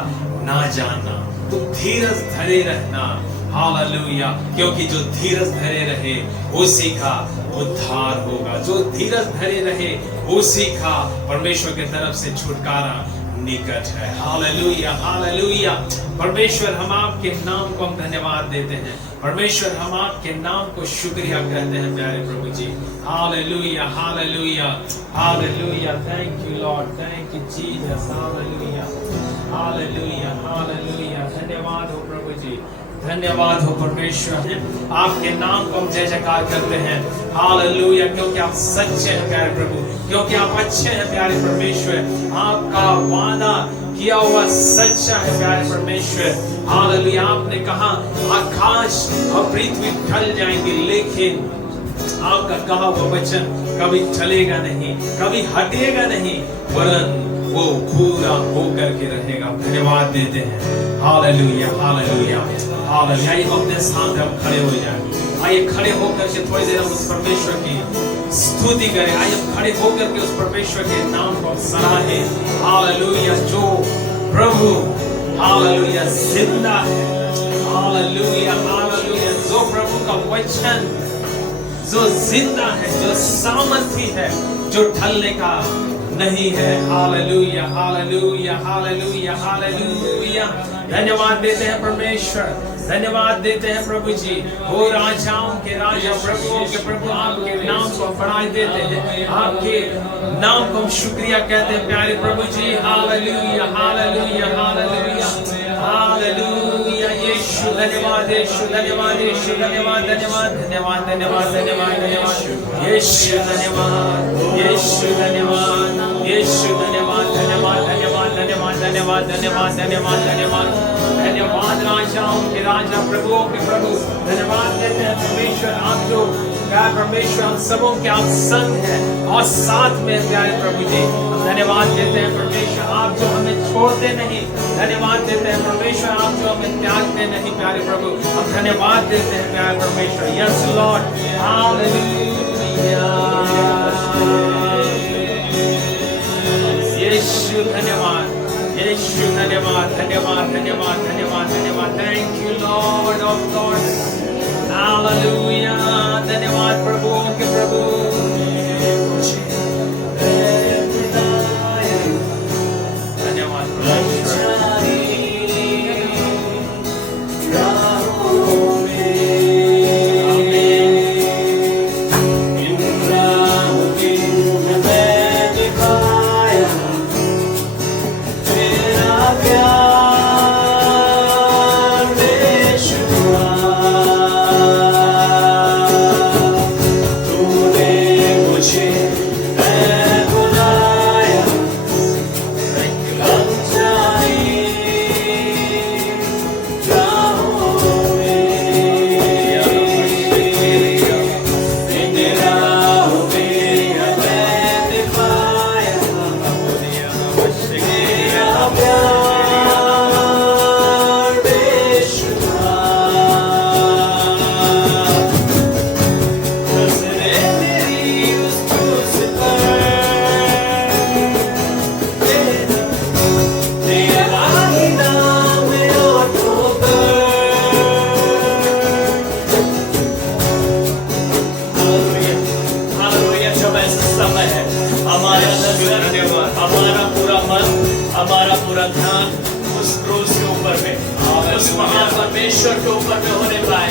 ना जाना, तुम धीरज धरे रहना। हालेलुया। क्योंकि जो धीरज धरे रहे उसी का उद्धार होगा। जो धीरज धरे रहे उसी का परमेश्वर की तरफ से छुटकारा निकट है। हालेलुया। हालेलुया। परमेश्वर हम आपके नाम को हम धन्यवाद देते हैं। परमेश्वर हम आपके नाम को शुक्रिया कहते हैं प्यारे प्रभु जी। Hallelujah. Hallelujah. Hallelujah. Thank you Lord, thank you Jesus. Hallelujah. Hallelujah. Hallelujah. धन्यवाद हो प्रभु जी, धन्यवाद हो परमेश्वर, आपके नाम को हम जय जयकार करते हैं। हालेलुया, क्योंकि आप सच्चे हैं प्यारे प्रभु, क्योंकि आप अच्छे हैं प्यारे परमेश्वर, आपका वादा किया हुआ सच्चा है प्यारे परमेश्वर। हालेलुया, आपने कहा आकाश और पृथ्वी ढल जाएंगे, लेकिन आपका कहा हुआ वचन कभी चलेगा नहीं, कभी हटेगा नहीं, वरन वो पूरा होकर के रहेगा। धन्यवाद देते हैं। Hallelujah, hallelujah, hallelujah. आइए अपने स्थान पे हम खड़े हो जाएं। आइए खड़े होकर के थोड़ी देर हम उस परमेश्वर की स्तुति करें। आइए हम खड़े होकर के उस परमेश्वर के नाम को सराहें। हालेलुया, जो प्रभु हालेलुया जिंदा है। हालेलुया, हालेलुया, जो प्रभु का वचन जो जिंदा है, जो सामर्थी है, जो ढलने का नहीं है। Hallelujah, hallelujah, hallelujah, hallelujah. धन्यवाद देते हैं परमेश्वर, धन्यवाद देते हैं प्रभु जी। हो राजाओं के राजा, प्रभुओं के प्रभु, आपके नाम को बढ़ाई देते हैं, आपके नाम को हम शुक्रिया कहते हैं प्यारे प्रभु जी। Hallelujah, hallelujah, hallelujah, hallelujah. यीशु धन्यवाद, यीशु धन्यवाद, यीशु धन्यवाद, धन्यवाद, धन्यवाद, धन्यवाद, धन्यवाद, धन्यवाद। यीशु धन्यवाद, यीशु धन्यवाद, यीशु धन्यवाद, धन्यवाद, धन्यवाद, धन्यवाद, धन्यवाद, धन्यवाद, धन्यवाद, धन्यवाद, धन्यवाद। राजाओं के राजा, प्रभुओं के प्रभु, धन्यवाद देते हैं परमेश्वर, आप जो प्यारे परमेश्वर हम सबों के आप संग हैं और साथ में प्यारे प्रभु जी। हम धन्यवाद देते हैं परमेश्वर, आप जो हमें छोड़ते नहीं। धन्यवाद देते हैं परमेश्वर, आप जो हमें त्यागते नहीं प्यारे प्रभु। हम धन्यवाद देते हैं प्यारे परमेश्वर। Yes Lord, hallelujah. यीशु धन्यवाद, यीशु धन्यवाद, धन्यवाद, धन्यवाद, धन्यवाद, धन्यवाद। Thank you Lord of lords. हालेलुया, धन्यवाद प्रभुओं के प्रभु। धन्यवाद हमारा पूरा ध्यान उस क्रूस के ऊपर में, उस महापरमेश्वर के ऊपर में होने पाए।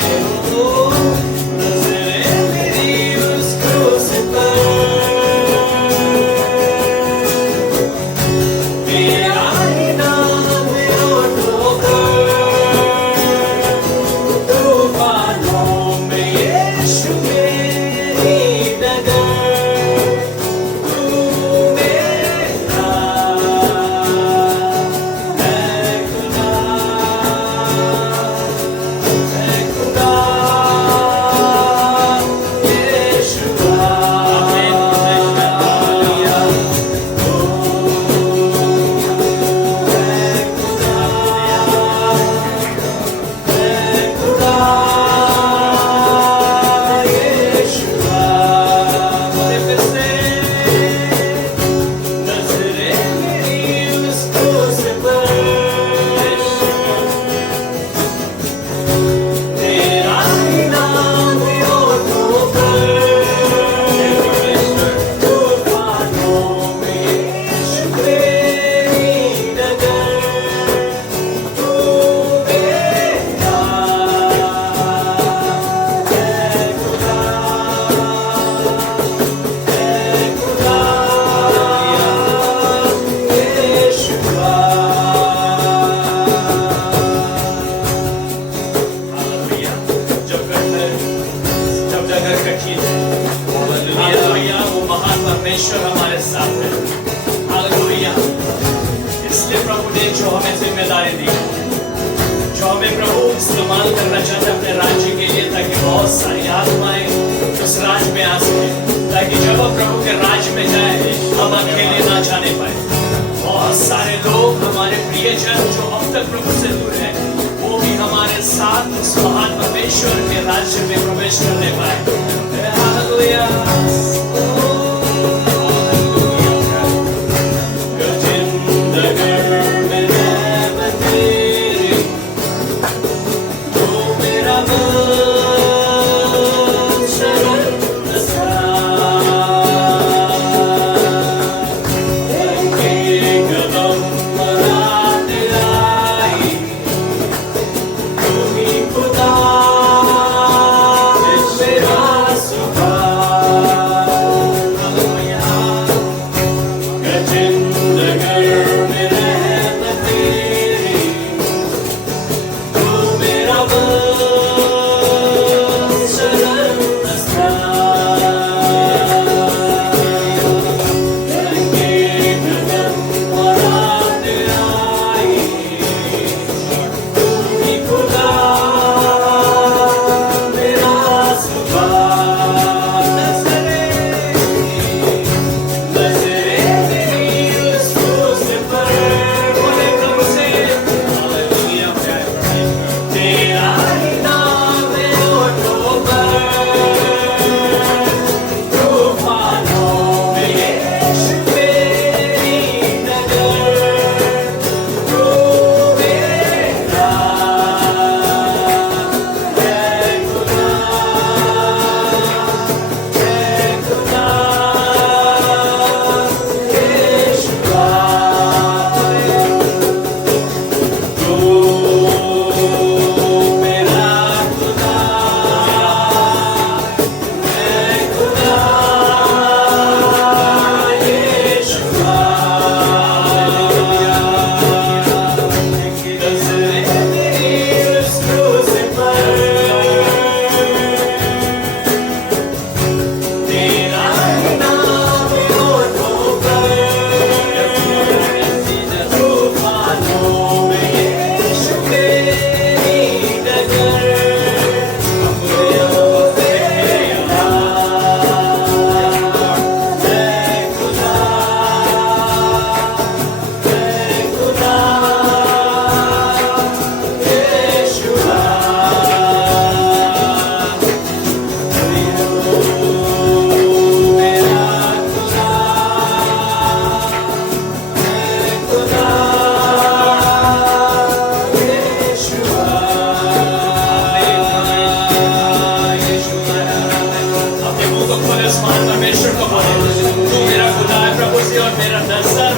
ने जो हमें जिम्मेदारी दी, जो हमें प्रभु इस्तेमाल करना चाहते हैं अपने राज्य के लिए, ताकि बहुत सारी आत्माएं उस राज में आ सके, ताकि जब हम प्रभु के राज में जाए हम अकेले ना जाने पाए। बहुत सारे लोग हमारे प्रियजन जो अब तक प्रभु से दूर है, वो भी हमारे साथ उस महान परमेश्वर के राज्य में प्रवेश करने पाए। हालेलुया।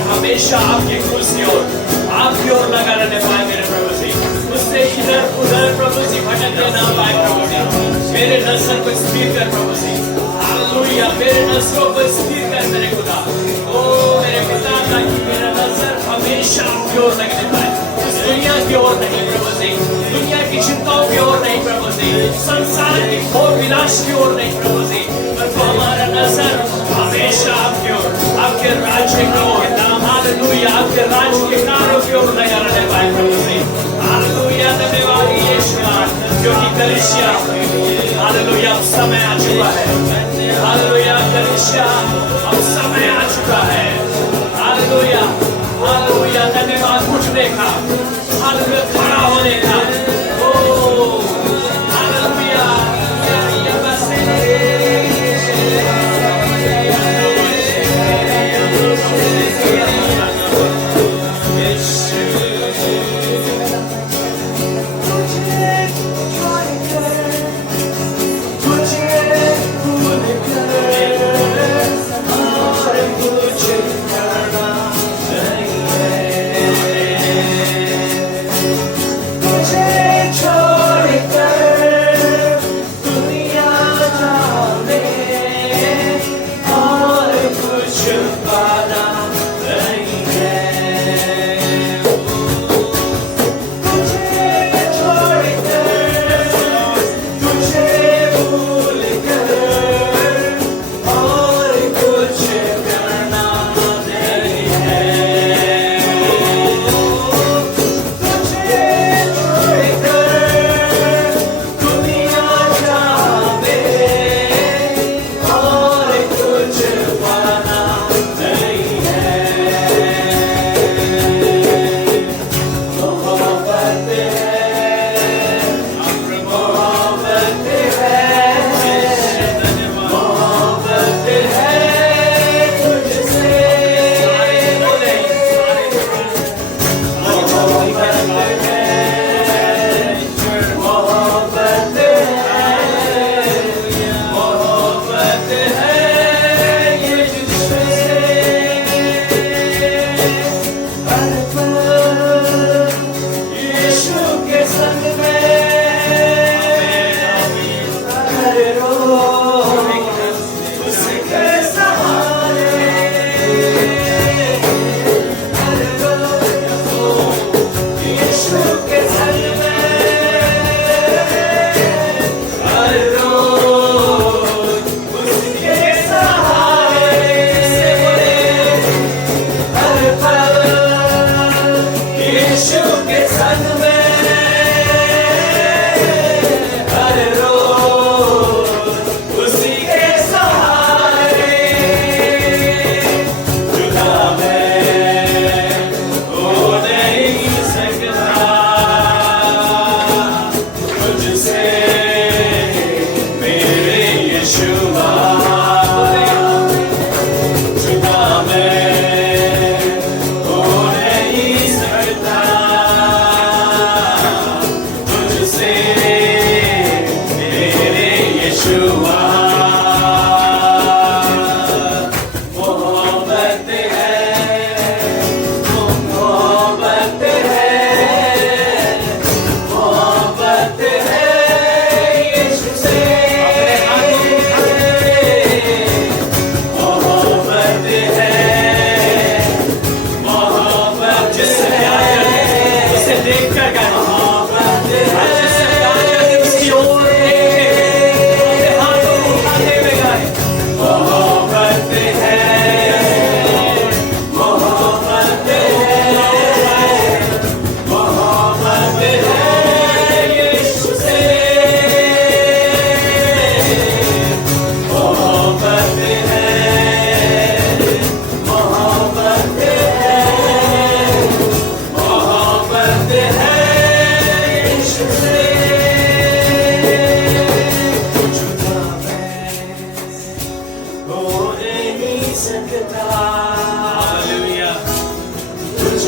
हमेशा आपके क्रूस की ओर, आपकी ओर लगा रहने पाए मेरे प्रभु जी। उससे इधर उधर प्रभु जी भटकने ना पाए प्रभु जी। मेरे नजर को स्थिर कर प्रभु जी। हालेलुया। मेरे नजरों को स्थिर कर मेरे खुदा। ओ मेरे पिता, ताकि मेरा नजर हमेशा आपकी ओर लगने पाए, इस दुनिया की ओर नहीं प्रभु जी, दुनिया की चिंताओं की ओर नहीं प्रभु जी, संसार की भोग विलास की ओर नहीं प्रभु जी, पर हमारा नजर हमेशा आपकी ओर, आपके राज्य की ओर, हालेलुया, आपके राज्य के कार्यों की ओर लगा रहने पाए प्रभु जी। हालेलुया। धन्यवाद यीशु, क्योंकि कलीसिया हालेलुया अब समय आ चुका है। हालेलुया। कलीसिया अब समय आ चुका है। हालेलुया। हालेलुया। धन्यवाद उठने का, हालेलुया, खड़ा होने का। ओ हालेलुया।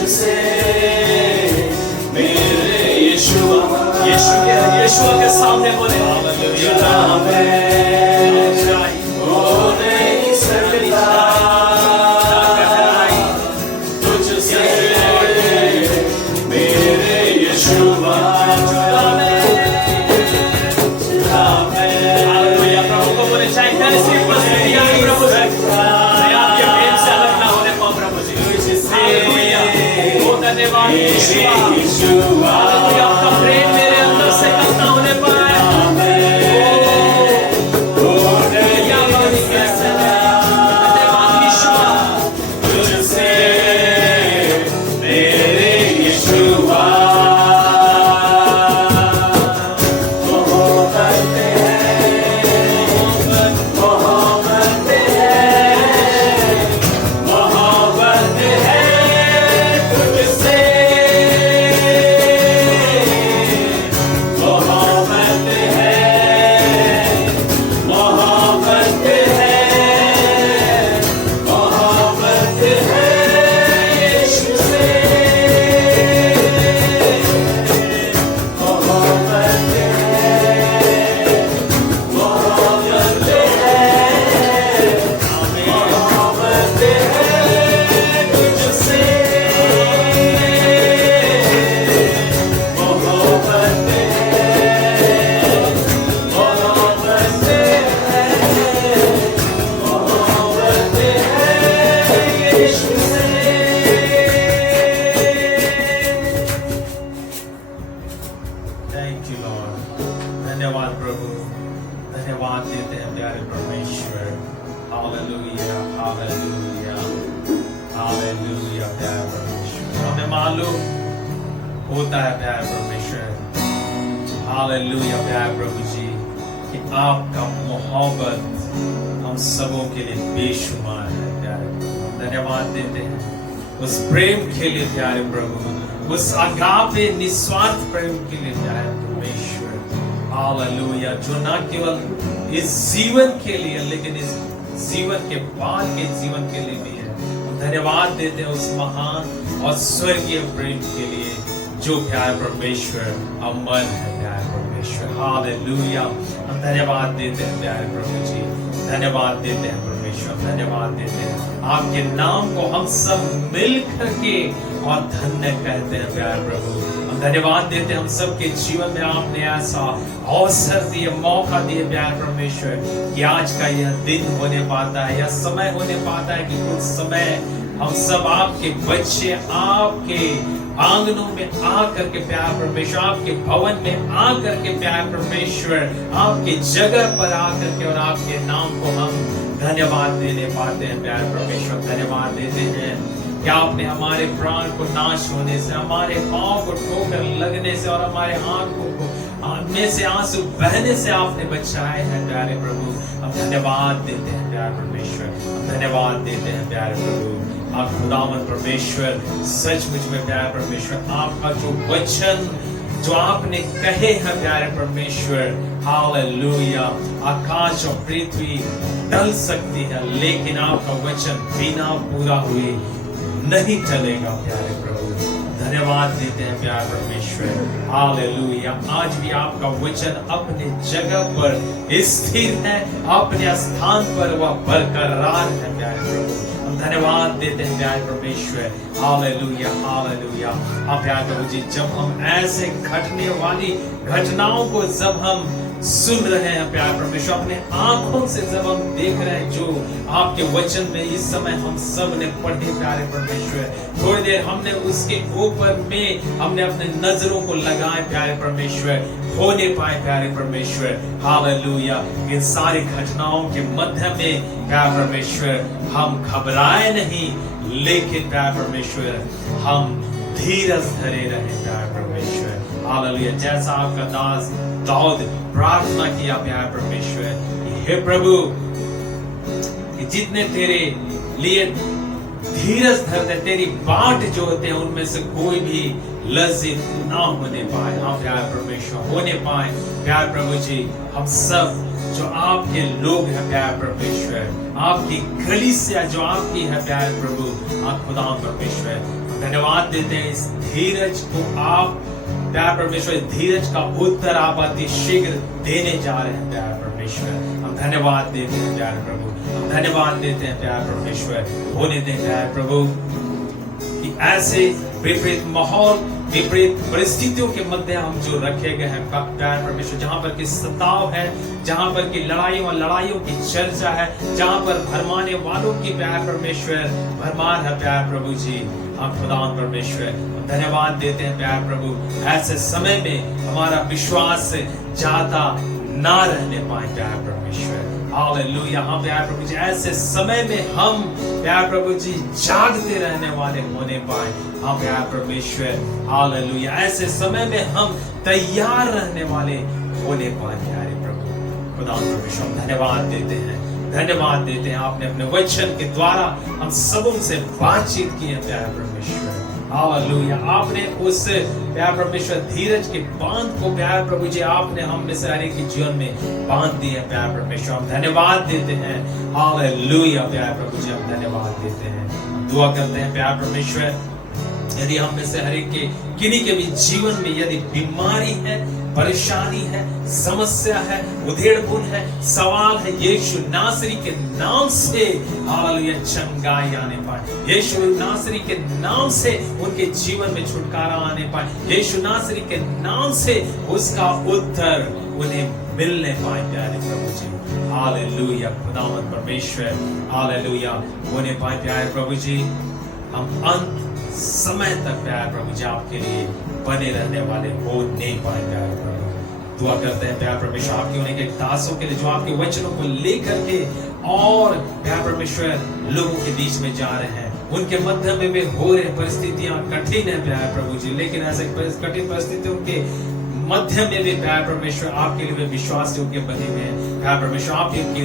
तुझसे मेरे यीशु के सामने बोले जुदा मैं हो नहीं सकता तुझसे मेरे यीशु प्रभु को बोले चाहे कैसी परिस्थिति आए प्रभु मैं आपके प्रेम से अलग ना होने पाऊं प्रभु जी हालेलुया ओ धन्यवाद यीशु हालेलुया आपका प्रेम मेरे अंदर से कम ना होने पाए धन्यवाद यीशु तुझसे मेरे यीशु थैंक यू लॉर्ड। धन्यवाद प्रभु, धन्यवाद देते हैं प्यारे परमेश्वर। हालेलुया हालेलुया हालेलुया प्यारे परमेश्वर। हमें मालूम होता है प्यारे परमेश्वर, हालेलुया प्यारे प्रभु जी, कि आपका मोहब्बत हम सबों के लिए बेशुमार है प्यारे प्रभु। धन्यवाद देते हैं उस प्रेम के लिए प्यारे प्रभु, उस अगापे निस्वार्थ प्रेम के लिए प्यारे परमेश्वर। हालेलुया, जो ना केवल इस जीवन के लिए लेकिन इस जीवन के बाद के जीवन के लिए भी है। हम धन्यवाद देते हैं उस महान और स्वर्गीय प्रेम के लिए जो प्यारे परमेश्वर अमर है प्यारे परमेश्वर। हालेलुया, हम धन्यवाद देते हैं प्यारे प्रभु जी, धन्यवाद देते हैं परमेश्वर, धन्यवाद देते हैं आपके नाम को हम सब मिल करके और धन्य कहते हैं प्यारे प्रभु। हम धन्यवाद देते हैं हम सबके जीवन में आपने ऐसा अवसर दिए, मौका दिए प्यारे परमेश्वर, कि आज का यह दिन होने पाता है, यह समय होने पाता है कि कुछ समय हम सब आपके बच्चे आपके आंगनों में आकर के प्यार परमेश्वर, आपके भवन में आकर के प्यार परमेश्वर, आपके जगह पर आकर के और आपके नाम को हम धन्यवाद देने पाते हैं प्यार परमेश्वर। धन्यवाद देते हैं कि आपने हमारे प्राण को नाश होने से, हमारे पांव को ठोकर लगने से और हमारे आंखों को में से आंसू बहने से आपने बचाए हैं प्यारे प्रभु। हम धन्यवाद देते हैं प्यारे परमेश्वर, हम धन्यवाद देते हैं प्यारे प्रभु। आप खुदावन परमेश्वर, सचमुच में प्यारे परमेश्वर, आपका जो वचन जो आपने कहे हैं प्यारे परमेश्वर, हालेलुया, आकाश और पृथ्वी टल सकती है लेकिन आपका वचन बिना पूरा हुए नहीं टलेगा प्यारे प्रभु। धन्यवाद देते हैं प्यारे परमेश्वर, हालेलुया। आज भी आपका वचन अपने जगह पर स्थिर है, अपने स्थान पर वह बरकरार है प्यारे प्रभु। हम धन्यवाद देते हैं प्यारे परमेश्वर, हालेलुया हालेलुया। आप प्यारे प्रभु जी, जब हम ऐसे घटने वाली घटनाओं को जब हम सुन रहे हैं प्यारे परमेश्वर, अपने आंखों से जब हम देख रहे हैं जो आपके वचन में इस समय हम सब ने पढ़े प्यारे परमेश्वर, थोड़ी देर हमने उसके ऊपर में हमने अपने नजरों को लगाए प्यारे परमेश्वर, होने पाए प्यारे परमेश्वर, हालेलुया। इन सारी घटनाओं के मध्य में प्यारे परमेश्वर हम घबराए नहीं, लेकिन प्यारे परमेश्वर हम धीरज धरे रहे प्यारे परमेश्वर, हालेलुया। जैसा आपका दास दाऊद प्रार्थना किया प्यारे परमेश्वर, हे प्रभु, जितने तेरे लिए धीरज धरते, तेरी बाट जो होते हैं उनमें से कोई भी लज्जित ना होने पाए। हाँ प्यारे परमेश्वर, होने पाए प्यारे प्रभु जी। हम सब जो आपके लोग हैं प्यारे परमेश्वर, आपकी कलीसिया जो आपकी है प्यारे प्रभु, आप खुदा परमेश्वर धन्यवाद देते हैं इस धीरज को आप प्यारे परमेश्वर, धीरज का उत्तर आप अति शीघ्र देने जा रहे हैं प्यारे परमेश्वर। हम धन्यवाद देते हैं प्यारे प्रभु, हम धन्यवाद देते हैं प्यारे परमेश्वर। होने दें प्यारे प्रभु कि ऐसे विपरीत माहौल, विपरीत परिस्थितियों के मध्य हम जो रखे गए हैं प्यारे परमेश्वर, जहां पर की सताव है, जहां पर की लड़ाइयों की चर्चा है, जहां पर भरमाने वालों की प्यारे परमेश्वर भरमार है प्यारे प्रभु जी, हम खुदा परमेश्वर धन्यवाद देते हैं प्यारे प्रभु। ऐसे समय में हमारा विश्वास जाता ना रहने पाए प्यारे परमेश्वर, हालेलुया। हाँ प्यारे प्रभु जी, ऐसे समय में हम प्यारे प्रभु जी जागते रहने वाले होने पाए, हाँ प्यारे परमेश्वर, हालेलुया। ऐसे समय में हम तैयार रहने वाले होने पाए प्यारे प्रभु, खुदा परमेश्वर धन्यवाद देते हैं, धन्यवाद देते हैं। आपने अपने वचन के द्वारा हम सबों से बातचीत की है प्यारे परमेश्वर, हालेलुया। आपने उस प्यारे परमेश्वर धीरज के बांध को प्यारे प्रभु जी आपने हम में से हर एक के जीवन में बांध दिए प्यारे परमेश्वर, हम धन्यवाद देते हैं, हालेलुया प्यारे प्रभु जी, हम धन्यवाद देते हैं। हम दुआ करते हैं प्यारे परमेश्वर, यदि हम में से हर एक के किन्हीं के भी जीवन में यदि बीमारी है, परेशानी है, समस्या है, उधेड़पुन है, सवाल है, यीशु नासरी के नाम से हालेलुया चंगाई आने पाए, यीशु नासरी के नाम से उनके जीवन में छुटकारा आने पाए, यीशु नासरी के नाम से उसका उत्तर उन्हें मिलने पाए प्यारे प्रभु जी, हालेलुया खुदावंद परमेश्वर, हालेलुया होने पाए प्यारे प्रभु जी। हम अंत समय तक प्यारे प्रभु जी आपके लिए बने रहने वाले हो नहीं पाए प्यारे प्रभु। दुआ करते हैं प्यारे परमेश्वर आपके होने के दासों के लिए जो आपके वचनों को लेकर के और प्यारे परमेश्वर लोगों के बीच में जा रहे हैं, उनके मध्य में भी हो रहे परिस्थितियां कठिन है प्यारे प्रभु जी, लेकिन ऐसे कठिन परिस्थितियों के मध्य में भी प्यारे परमेश्वर आपके लिए विश्वास योग्य बने हुए हैं प्यारे परमेश्वर। आप इनकी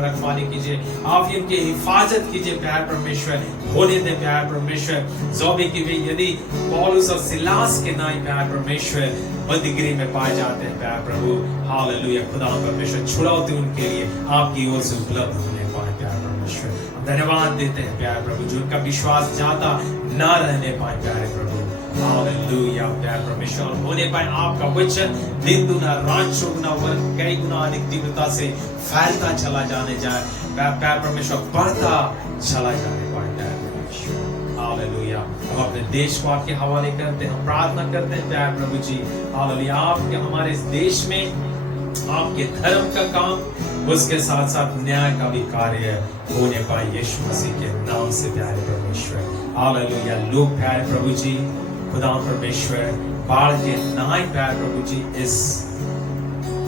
रखवाली कीजिए, आप इनकी हिफाजत कीजिए प्यारे परमेश्वर, होने दे प्यारे परमेश्वर। ज़ोबी की भी यदि पौलुस और सिलास के नाई प्यारे परमेश्वर बंदीगृह में पाए जाते हैं प्यारे प्रभु, हालेलुया खुदा परमेश्वर छुड़ाते उनके लिए आपकी ओर से उपलब्ध होने पाए प्यारे परमेश्वर। धन्यवाद देते हैं प्यारे प्रभु जो उनका विश्वास जाता ना रहने पाए प्यारे प्रभु, हालेलुया प्यारे परमेश्वर। होने पाए आपका वचन दिन दुना रात चौगुना वर्ग कई गुना अधिक तीव्रता से फैलता चला जाने जाए प्यारे परमेश्वर, बढ़ता चला जाने पाए प्यारे परमेश्वर, हालेलुया। हम अपने देश को आपके हवाले करते हैं, प्रार्थना करते हैं प्यारे प्रभु जी, हालेलुया। आपके हमारे इस देश में आपके धर्म का काम, उसके साथ साथ न्याय का भी कार्य होने पाए यीशु मसीह के नाम से प्यारे परमेश्वर, हालेलुया। लोग प्यारे प्रभु जी खुदा परमेश्वर बाढ़ के नाई प्यारे प्रभु जी इस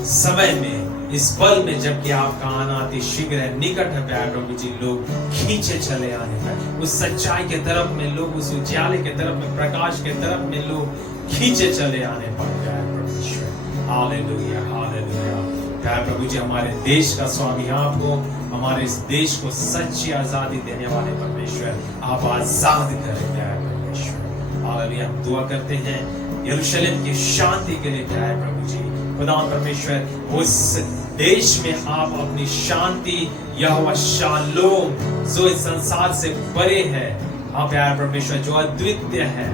समय में, इस पल में जबकि आपका आना अति शीघ्र है, निकट है प्यारे प्रभु जी, लोग खींचे चले आने पर उस सच्चाई के तरफ में, लोग उस उजाले के तरफ में, प्रकाश के तरफ में लोग खींचे चले आने पर प्यारे परमेश्वर, हालेलुया हालेलुया। प्यारे प्रभु जी हमारे देश का स्वामी आप हो, हमारे इस देश को सच्ची आजादी देने वाले परमेश्वर आप आजाद करें प्यारे परमेश्वर, हालेलुया। हम दुआ करते हैं यरूशलेम की शांति के लिए प्यारे प्रभु जी, खुदा परमेश्वर उस देश में आप अपनी शांति यहोवा शालोम जो इस संसार से परे है, आप प्यारे परमेश्वर जो अद्वितीय है,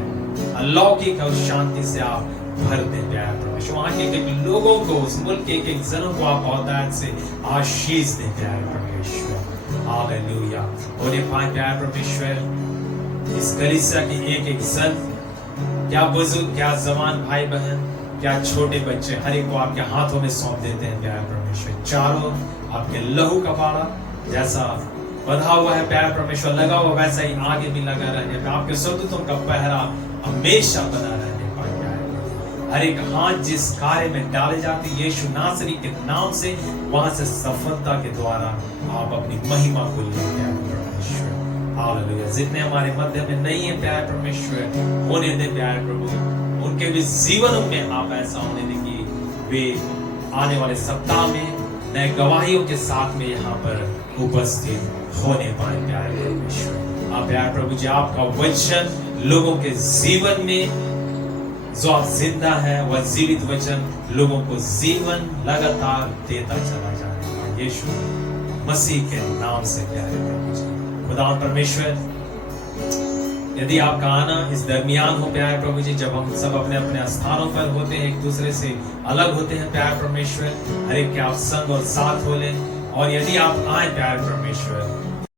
अलौकिक उस शांति से आप भर दे प्यारे परमेश्वर। वहां के एक लोगों को, उस मुल्क के एक जनों को आप औदात से आशीष दे प्यारे परमेश्वर, हालेलुया। होने पाए प्यारे परमेश्वर इस कलीसिया की एक एक जन, क्या बुजुर्ग, क्या जवान भाई बहन, क्या छोटे बच्चे, हर एक को आपके हाथों में सौंप देते हैं प्यारे परमेश्वर। चारों आपके लहू का पारा जैसा बंधा हुआ है प्यारे परमेश्वर, लगा हुआ वैसा ही आगे भी लगा रहने पे, आपके स्वर्गदूतों का पहरा हमेशा बना रहने पाए प्यारे प्रभु। हर एक हाथ जिस कार्य में डाले जाते यीशु नासरी के नाम से, वहां से सफलता के द्वारा आप अपनी महिमा को ले प्यारे परमेश्वर, हालेलुया। जितने हमारे मध्य में नहीं है प्यारे परमेश्वर, होने दे प्यारे प्रभु, उनके भी जीवनों में आप ऐसा होने दें कि वे आने वाले सप्ताह में नए गवाहियों के साथ में यहाँ पर उपस्थित होने पाए प्यारे परमेश्वर। आप प्यारे प्रभु जी आपका वचन लोगों के जीवन में जो आप जिंदा है, वह जीवित वचन लोगों को जीवन लगातार देता चला जाए यीशु मसीह के नाम से प्यारे प्रभु जी। खुदा परमेश्वर, यदि आपका आना इस दरमियान हो प्यारे प्रभु जी, जब हम सब अपने अपने स्थानों पर होते हैं, एक दूसरे से अलग होते हैं प्यारे परमेश्वर, हर एक के आप संग और साथ हो लें। और यदि आप आए प्यारे परमेश्वर,